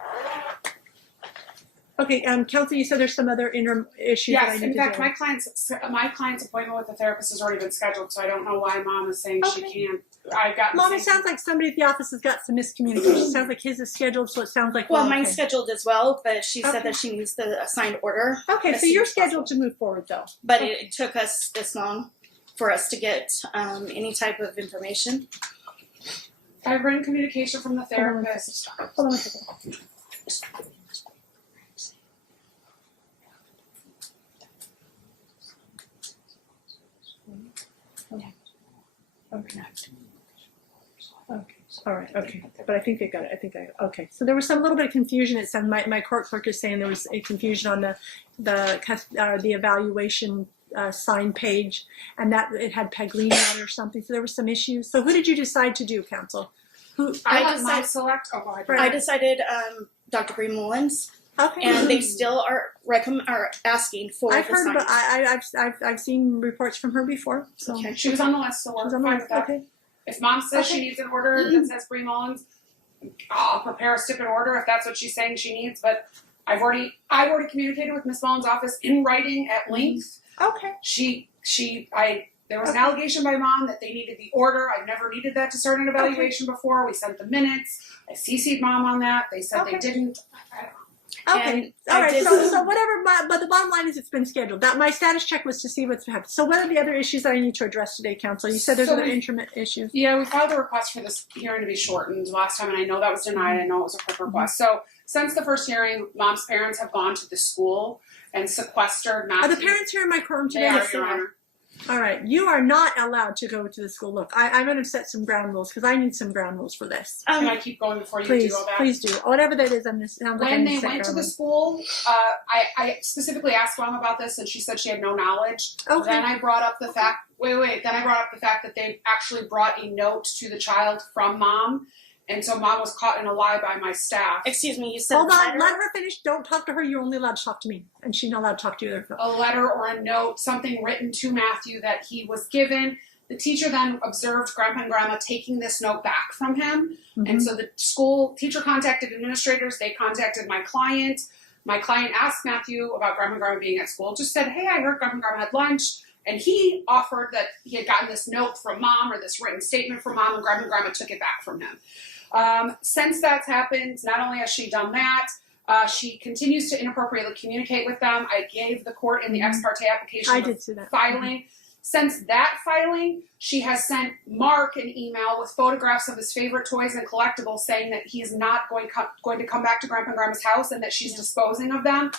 Okay, Kelsey, you said there's some other interim issues that I Yes, need in to fact, do. my client's appointment with the therapist has already been scheduled, so I don't know why Mom is saying she can't. I've got. Mom, it sounds like somebody at the office has got some miscommunication. It sounds like his is scheduled, so it sounds like Well, okay. mine's scheduled as well, but she Okay. said that she needs the assigned order. Okay, as so soon you're as possible. scheduled to move forward, though. But it took us this long for us to get any type of information. I've written communication from the therapist. Hold on a second. Okay. Okay. All right. Okay. But I think they got it. Okay. So there was some little bit of confusion. It sounded my court clerk is saying there was a confusion on the evaluation sign page, and that it had Paglini on it or something. So there were some issues. So who did you decide to do, counsel? Who? I I let Mom decide- select. Oh, go ahead. Right. I decided Dr. Green-Mullins, Okay. and they still are asking for I've the heard, but signs. I've seen reports from her before. So Okay. She was on the list, so we're she's on the fine list. with that. Okay. If Mom says Okay. she needs an order that says Bree Mullins, I'll prepare a stipend order if that's what she's saying she needs. But I've already communicated with Miss Mullins' office in writing at length. Okay. There was an allegation by Mom that they needed the order. I've never needed that to start an evaluation before. We sent the minutes. I CC'd Mom on that. They said they didn't. I don't know. Okay. And All I right. did- So whatever. But the bottom line is it's been scheduled. That my status check was to see what's happened. So what are the other issues that I need to address today, counsel? You said there's So other we- interim issues. Yeah, we filed a request for this hearing to be shortened last time, and I know that was denied. I know it was a quick request. So since the first hearing, Mom's parents have gone to the school and sequestered Matthew. Are the parents here in my courtroom They today? are, Your Honor. All right. You are not allowed to go to the school. Look, I'm going to set some ground rules because I need some ground rules for this. Can I keep going before you Please, do all that? please do. Whatever that is, I'm going to sound like I When need they to set went to ground the rules. school, I specifically asked Mom about this, and she said she had no knowledge. Okay. Then I brought up the fact. Then I brought up the fact that they actually brought a note to the child from Mom, and so Mom was caught in a lie by my staff. Excuse me, you said Hold on. letter? Let her finish. Don't talk to her. You're only allowed to talk to me. And she's not allowed to talk to you either. A letter or a note, something written to Matthew that he was given. The teacher then observed Grandpa and Grandma taking this note back from him. And so the school teacher contacted administrators. They contacted my client. My client asked Matthew about Grandpa and Grandma being at school. Just said, hey, I heard Grandpa and Grandma had lunch. And he offered that he had gotten this note from Mom or this written statement from Mom, and Grandma took it back from him. Since that's happened, not only has she done that, she continues to inappropriately communicate with them. I gave the court in the ex parte application I the did see that. filing. Since that filing, she has sent Mark an email with photographs of his favorite toys and collectibles saying that he's not going to come back to Grandpa and Grandma's house and that she's disposing of them.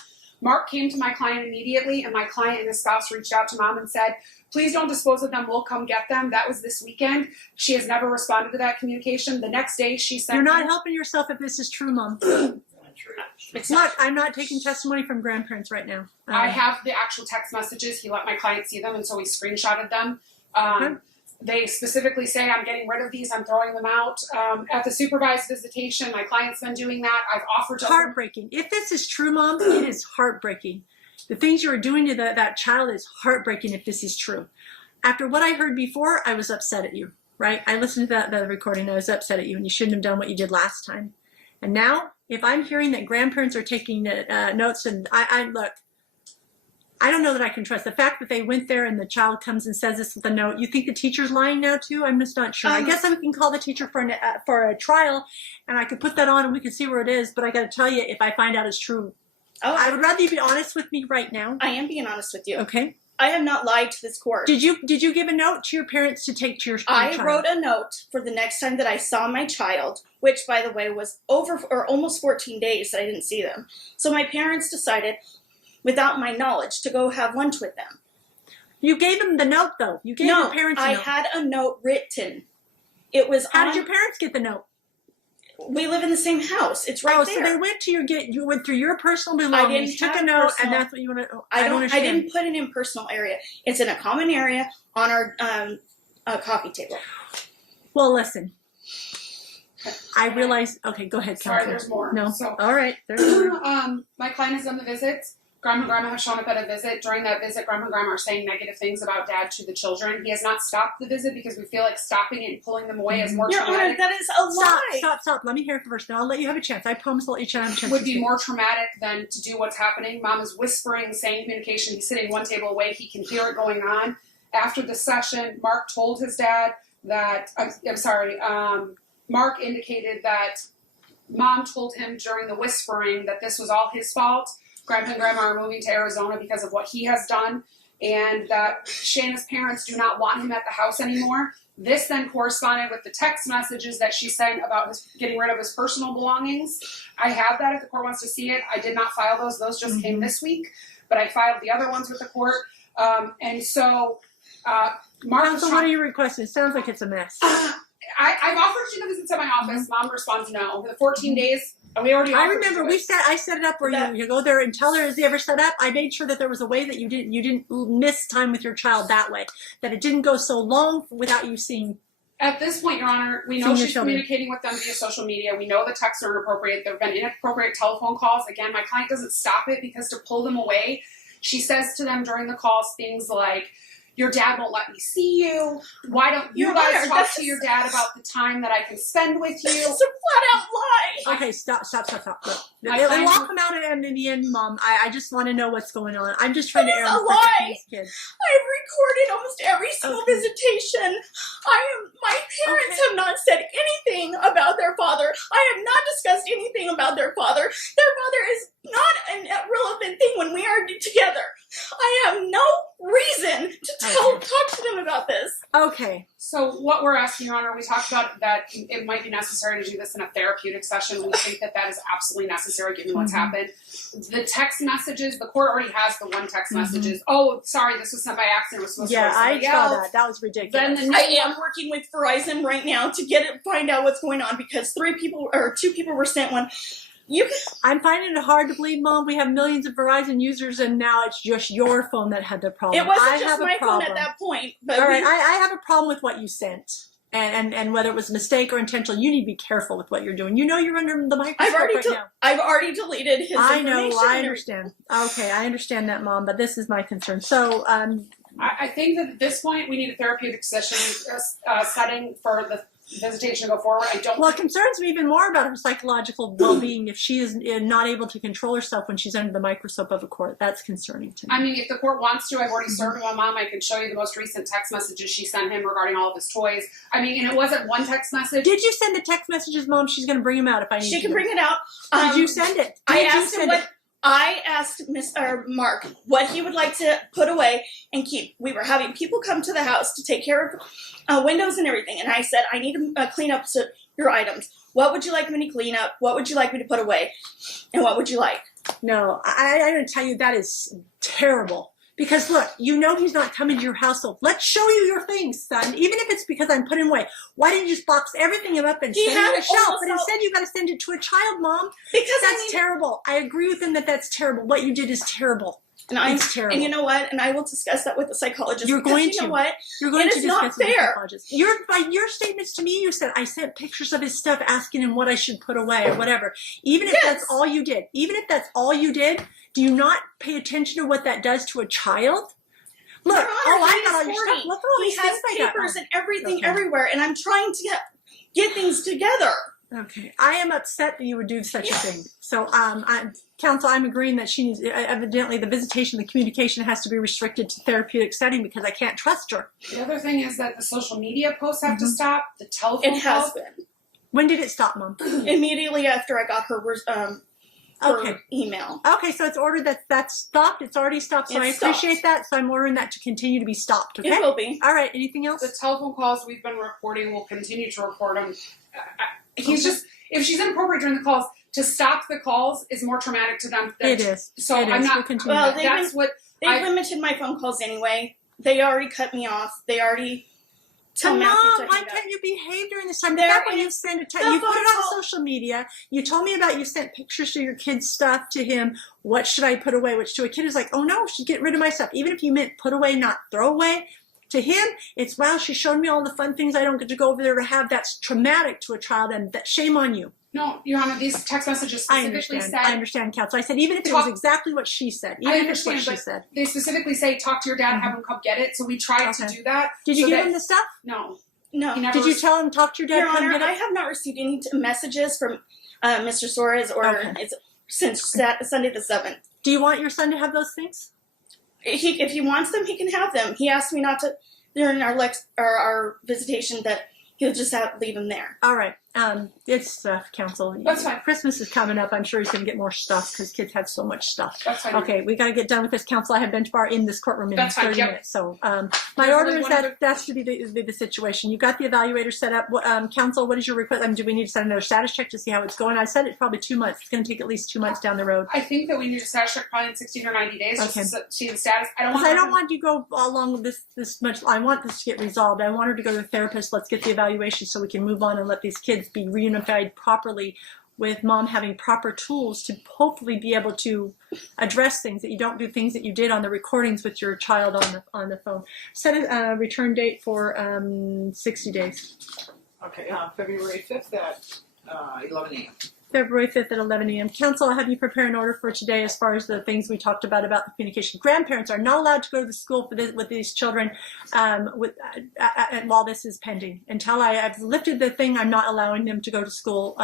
Mark came to my client immediately, and my client and his spouse reached out to Mom and said, please don't dispose of them, we'll come get them. That was this weekend. She has never responded to that communication. The next day she sent You're not helping yourself if this is true, Mom. Look, I'm not taking testimony from grandparents right now. I have the actual text messages. He let my client see them, and so we screenshotted them. Okay. They specifically say, I'm getting rid of these, I'm throwing them out. At the supervised visitation, my client's been doing that. I've offered to... Heartbreaking. If this is true, Mom, it is heartbreaking. The things you are doing to that child is heartbreaking if this is true. After what I heard before, I was upset at you, right? I listened to that recording, I was upset at you, and you shouldn't have done what you did last time. And now, if I'm hearing that grandparents are taking notes, and look, I don't know that I can trust the fact that they went there and the child comes and says this with a note. You think the teacher's lying now too? I'm just not sure. I guess I can call the teacher for a trial, and I could put that on and we can see where it is. But I got to tell you, if I find out it's true, I would rather you be honest with me right now. I am being honest with you. Okay. I have not lied to this court. Did you give a note to your parents to take to your I child? wrote a note for the next time that I saw my child, which, by the way, was almost 14 days that I didn't see them. So my parents decided, without my knowledge, to go have lunch with them. You gave them the note, though. You gave your parents a note. I had a note written. It was How did your parents get the note? We live in the same house. It's right there. So they went to you went through your personal belongings, took a note, and that's what you want to. I don't understand. I didn't put it in personal area. It's in a common area on our coffee table. Well, listen. I realize. Okay, go ahead, Sorry, Counselor. there's more. No. So, all right. There's more. my client has done the visits. Grandma and Grandma have shown up at a visit. During that visit, Grandma and Grandma are saying negative things about Dad to the children. He has not stopped the visit because we feel like stopping it and pulling them away is more Your Honor, traumatic. that is a lie. Stop. Let me hear it first. Then I'll let you have a chance. I promise I'll let you have a chance. Would be more traumatic than to do what's happening. Mom is whispering, saying communication. He's sitting one table away. He can hear it going on. After the session, Mark told his dad that, Mark indicated that Mom told him during the whispering that this was all his fault. Grandpa and Grandma are moving to Arizona because of what he has done, and that Shayna's parents do not want him at the house anymore. This then corresponded with the text messages that she sent about his getting rid of his personal belongings. I have that if the court wants to see it. I did not file those. Those just came this week, but I filed the other ones with the court. And so Mark. So what are you requesting? It sounds like it's a mess. I've offered to visit to my office. Mom responds no. The 14 days. We already. I remember I set it up where you go there and tell her, is he ever set up? I made sure that there was a way that you didn't miss time with your child that way, that it didn't go so long without you seeing. At this point, Your Honor, we know she's communicating with them via social media. We know the texts are inappropriate. There have been inappropriate telephone calls. Again, my client doesn't stop it because to pull them away, she says to them during the calls things like, your dad won't let me see you. Why don't you guys talk to your dad about the time that I can spend with you? It's a flat out lie. Okay, stop. It'll all come out in the end, Mom. I just want to know what's going on. I'm just trying to air the these kids. I've recorded almost every single visitation. My parents have not said anything about their father. I have not discussed anything about their father. Their father is not an irrelevant thing when we are together. I have no reason to talk to them about this. Okay. So what we're asking, Your Honor, we talked about that it might be necessary to do this in a therapeutic session. We think that is absolutely necessary given what's happened. The text messages, the court already has the one text messages. Oh, sorry, this was sent by accident. It was supposed to I saw that. That was ridiculous. Then I am working with Verizon right now to find out what's going on because 2 people were sent one. I'm finding it hard to believe, Mom. We have millions of Verizon users, and now it's just your phone that had the problem. It wasn't just my phone at that point. But all right, I have a problem with what you sent, and whether it was a mistake or intentional. You need to be careful with what you're doing. You know you're under the microscope now. I've already deleted his information. I know. I understand. Okay, I understand that, Mom. But this is my concern. So, I think that at this point we need a therapeutic session setting for the visitation to go forward. Well, it concerns me even more about her psychological well-being if she is not able to control herself when she's under the microscope of a court. That's concerning to me. I mean, if the court wants to, I've already served my mom. I can show you the most recent text messages she sent him regarding all of his toys. I mean, and it wasn't one text message. Did you send the text messages, Mom? She's going to bring them out if I need to. She can bring it out. Did you send it? I asked Mark what he would like to put away and keep. We were having people come to the house to take care of windows and everything, and I said, I need to clean up your items. What would you like me to clean up? What would you like me to put away? And what would you like? No, I'm going to tell you that is terrible. Because look, you know he's not coming to your household. Let's show you your things, son. Even if it's because I'm putting away. Why didn't you just box everything up and send it on a shelf? But instead you got to send it to a child, Mom. Because that's terrible. I agree with him that that's terrible. What you did is terrible. It's terrible. And you know what? And I will discuss that with the psychologist. You're going to. You know what? You're going to discuss it with the psychologist. By your statements to me, you said I sent pictures of his stuff asking him what I should put away or whatever. Even if that's all you did. Do you not pay attention to what that does to a child? Look, I got all your stuff. Look at all these things I got. He has papers and everything everywhere, and I'm trying to get things together. Okay, I am upset that you would do such a thing. So, counsel, I'm agreeing that she needs, evidently the visitation, the communication has to be restricted to therapeutic setting because I can't trust her. The other thing is that the social media posts have to stop. The telephone It has been. When did it stop, Mom? Immediately after I got her email. Okay, so it's ordered that's stopped. It's already stopped, so I appreciate that. So I'm ordering that to continue to be stopped, okay? It will be. All right, anything else? The telephone calls we've been recording, we'll continue to record them. If she's inappropriate during the calls, to stop the calls is more traumatic to them. It is. So I'm not. They limited my phone calls anyway. They already cut me off. They already. Mom, why can't you behave during this time? That when you send it, you put it on social media. You told me about you sent pictures of your kid's stuff to him. What should I put away? Which to a kid is like, oh no, I should get rid of my stuff. Even if you meant put away, not throw away. To him, it's, wow, she showed me all the fun things I don't get to go over there to have. That's traumatic to a child, and that shame on you. No, Your Honor, these text messages I specifically understand. I said, understand, counsel. I said even if it was exactly what she said, even if it's what understand, she but said. they specifically say, talk to your dad, have him come get it. So we tried to Okay. do that. Did you so give that- him the stuff? No. No. He never Did you tell him talk to your dad? Your come Honor, get it? I have not received any messages from Mr. Suarez or Okay. since Sunday the 7th. Do you want your son to have those things? If he wants them, he can have them. He asked me not to during our visitation that he'll just leave them there. All right. It's stuff, counsel. That's fine. Christmas is coming up. I'm sure he's going to get more stuff because kids have so much stuff. That's fine. Okay, we got to get done with this, counsel. I have bench bar in this courtroom in That's fine, 30 yep. minutes. So my There's order only is one that should be the situation. You got the evaluator set up. Counsel, what is your request? Do we need to send another status check to see how it's going? I said it's probably 2 months. It's going to take at least 2 months down the road. I think that we need a status check probably in 16 or 90 days Okay. just to see the status. I don't Because want I don't want you to go along with this much. I want this to get resolved. I want her to go to the therapist. Let's get the evaluation so we can move on and let these kids be reunified properly with mom having proper tools to hopefully be able to address things, that you don't do things that you did on the recordings with your child on the phone. Set a return date for 60 days. Okay, February 5th at 11 a.m. February 5th at 11 a.m. Council, I'll have you prepare an order for today as far as the things we talked about the communication. Grandparents are not allowed to go to the school with these children while this is pending. Until I've lifted the thing, I'm not allowing them to go to school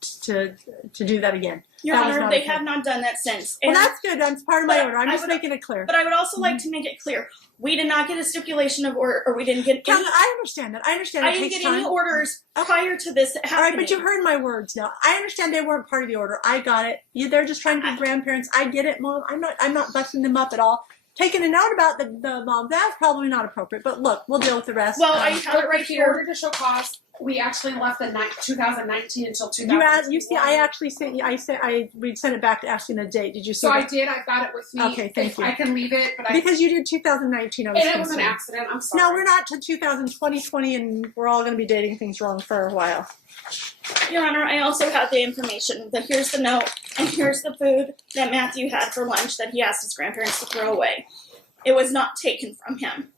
to do that again. Your That was Honor, not they okay. have not done that since. Well, And- that's good. That's part of my But order. I'm I just would- making it clear. But I would also like to make it clear, we did not get a stipulation of order, or we didn't get any. Council, I understand that. I understand I it didn't takes get any time. orders prior to this All right, happening. but you heard my words now. I understand they weren't part of the order. I got it. They're just trying to be grandparents. I get it, Mom. I'm not busting them up at all. Taking a note about the mom, that's probably not appropriate. But look, we'll deal with the rest. Well, I have it right The here. order to show cause, we actually left the 2019 until 2021. you see, I actually sent you. We sent it back to asking a date. Did you see So I that? did. I've got it with me. Okay, thank If you. I can leave it, but Because you did 2019. I was and it was an concerned. accident. I'm sorry. No, we're not to 2020, and we're all going to be dating things wrong for a while. Your Honor, I also have the information that here's the note and here's the food that Matthew had for lunch that he asked his grandparents to throw away. It was not taken from him.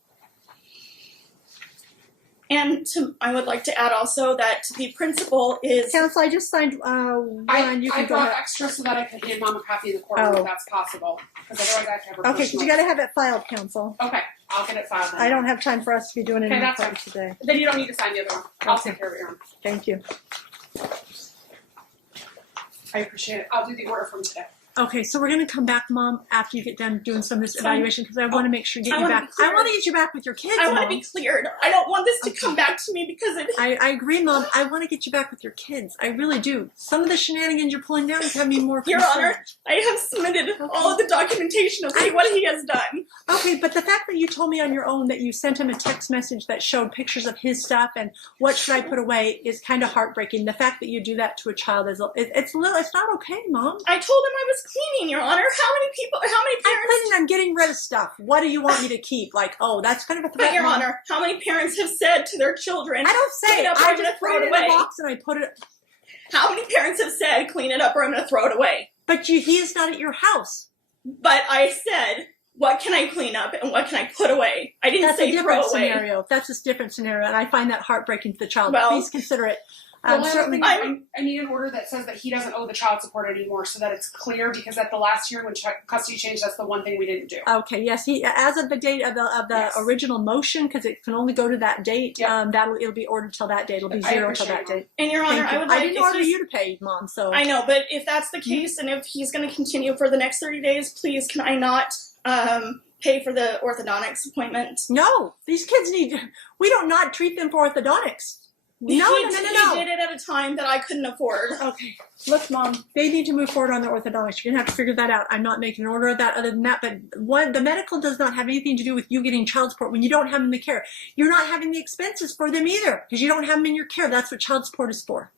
And I would like to add also that the principal is. Counsel, I just signed one. You I can go brought ahead. extra so that I could hand Mom a copy in the courtroom Oh. if that's possible. Because otherwise I have to have her Okay, because you got to have it filed, Counsel. Okay, I'll get it filed then. I don't have time for us to be doing it Okay, in that's court today. Then you don't need to sign the other one. I'll Okay. take care of it, Your Honor. Thank you. I appreciate it. I'll do the order from today. Okay, so we're going to come back, Mom, after you get done doing some of this evaluation, because I want to make sure you I get you wanna back. be clear. I want to get you back with your kids, I want to Mom. be cleared. I don't want this to come back to me because it. I agree, Mom. I want to get you back with your kids. I really do. Some of the shenanigans you're pulling down is having me more Your concerned. Honor, I have submitted all of the documentation of what he has done. Okay, but the fact that you told me on your own that you sent him a text message that showed pictures of his stuff and what should I put away is kind of heartbreaking. The fact that you do that to a child is it's not okay, Mom. I told him I was cleaning, Your Honor. How many I'm parents? planning on getting rid of stuff. What do you want me to keep? Like, oh, that's kind of a threat. But Your Mom. Honor, how many parents have said to their children, I don't say clean it. up or I I'm gonna just throw put it it in away? a box and I put it. How many parents have said, clean it up or I'm going to throw it away? But he is not at your house. But I said, what can I clean up and what can I put away? I didn't That's say a different throw away. scenario. That's a different scenario, and I find that heartbreaking to the child. Well, Please consider it. The only other Certainly. thing I need an order that says that he doesn't owe the child support anymore so that it's clear because at the last year when custody changed, that's the one thing we didn't do. Okay. Yes. He, as of the date of the Yes. original motion, because it can only go to that date. Yep. It'll be ordered till that date. It'll be I zero till appreciate that date. And Your Honor, Thank you. I would like didn't if order he's- you to pay, Mom. So I know, but if that's the case and if he's going to continue for the next 30 days, please can I not pay for the orthodontics appointment? no, these kids need. We don't not treat them for orthodontics. No, He no. did it at a time that I couldn't afford. Okay. Look, Mom, they need to move forward on their orthodontics. You're going to have to figure that out. I'm not making an order of that other than that. But the medical does not have anything to do with you getting child support when you don't have them in care. You're not having the expenses for them either because you don't have them in your care. That's what child support is for.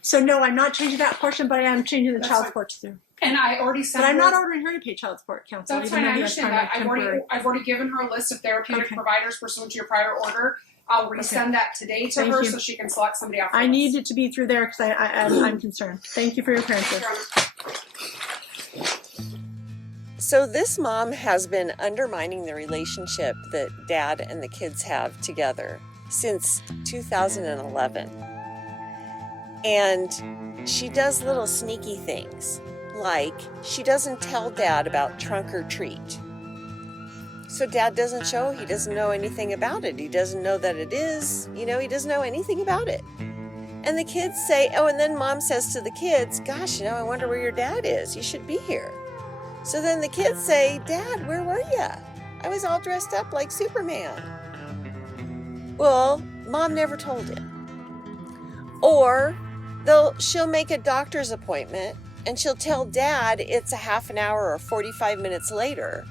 So, no, I'm not changing that portion, but I am changing the That's child fine. support to zero. And I already sent But I'm her. not ordering her to pay child support, Counsel. That's even fine. I though that's understand kind that. of temporary. I've already given her a list of therapeutic Okay. providers pursuant to your prior order. I'll resend that today to Thank her you. so she can select somebody off the I list. need it to be through there because I'm concerned. Thank you for your answer. Your Honor. So this mom has been undermining the relationship that dad and the kids have together since 2011. And she does little sneaky things, like she doesn't tell Dad about trunk or treat. So Dad doesn't show, he doesn't know anything about it. He doesn't know that it is, he doesn't know anything about it. And the kids say, oh, and then Mom says to the kids, gosh, I wonder where your dad is. You should be here. So then the kids say, Dad, where were you? I was all dressed up like Superman. Well, Mom never told him. Or she'll make a doctor's appointment and she'll tell Dad it's a half an hour or 45 minutes later.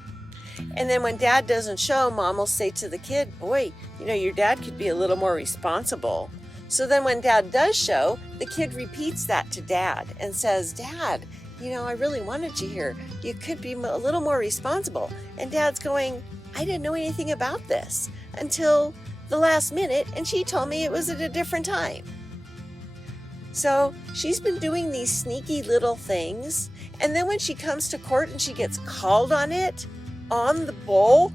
And then when Dad doesn't show, Mom will say to the kid, boy, your dad could be a little more responsible. So then when Dad does show, the kid repeats that to Dad and says, Dad, I really wanted you here. You could be a little more responsible. And Dad's going, I didn't know anything about this until the last minute, and she told me it was at a different time. So she's been doing these sneaky little things, and then when she comes to court and she gets called on it, on the bull,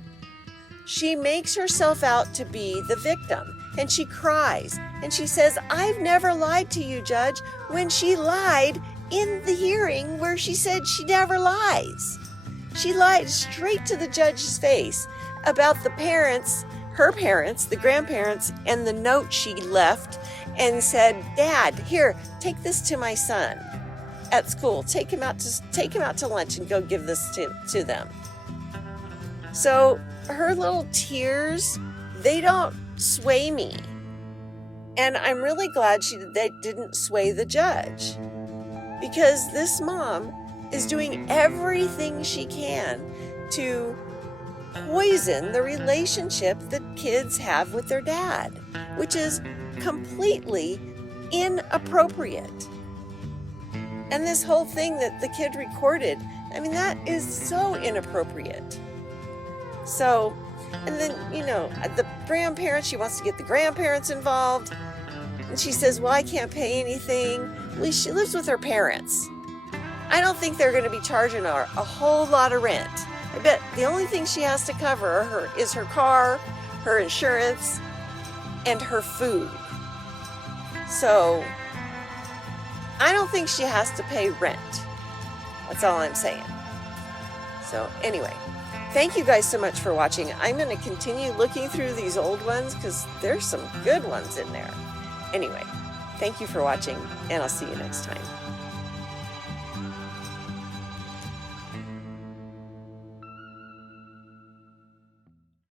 she makes herself out to be the victim, and she cries, and she says, I've never lied to you, Judge, when she lied in the hearing where she said she never lies. She lied straight to the judge's face about the parents, her parents, the grandparents, and the note she left, and said, Dad, here, take this to my son at school. Take him out to lunch and go give this to them. So her little tears, they don't sway me. And I'm really glad they didn't sway the judge, because this mom is doing everything she can to poison the relationship that kids have with their dad, which is completely inappropriate. And this whole thing that the kid recorded, that is so inappropriate. So, and then, the grandparents, she wants to get the grandparents involved. And she says, well, I can't pay anything. At least she lives with her parents. I don't think they're going to be charging her a whole lot of rent. I bet the only thing she has to cover is her car, her insurance, and her food. So, I don't think she has to pay rent. That's all I'm saying. So, anyway, thank you guys so much for watching. I'm going to continue looking through these old ones because there's some good ones in there. Anyway, thank you for watching, and I'll see you next time.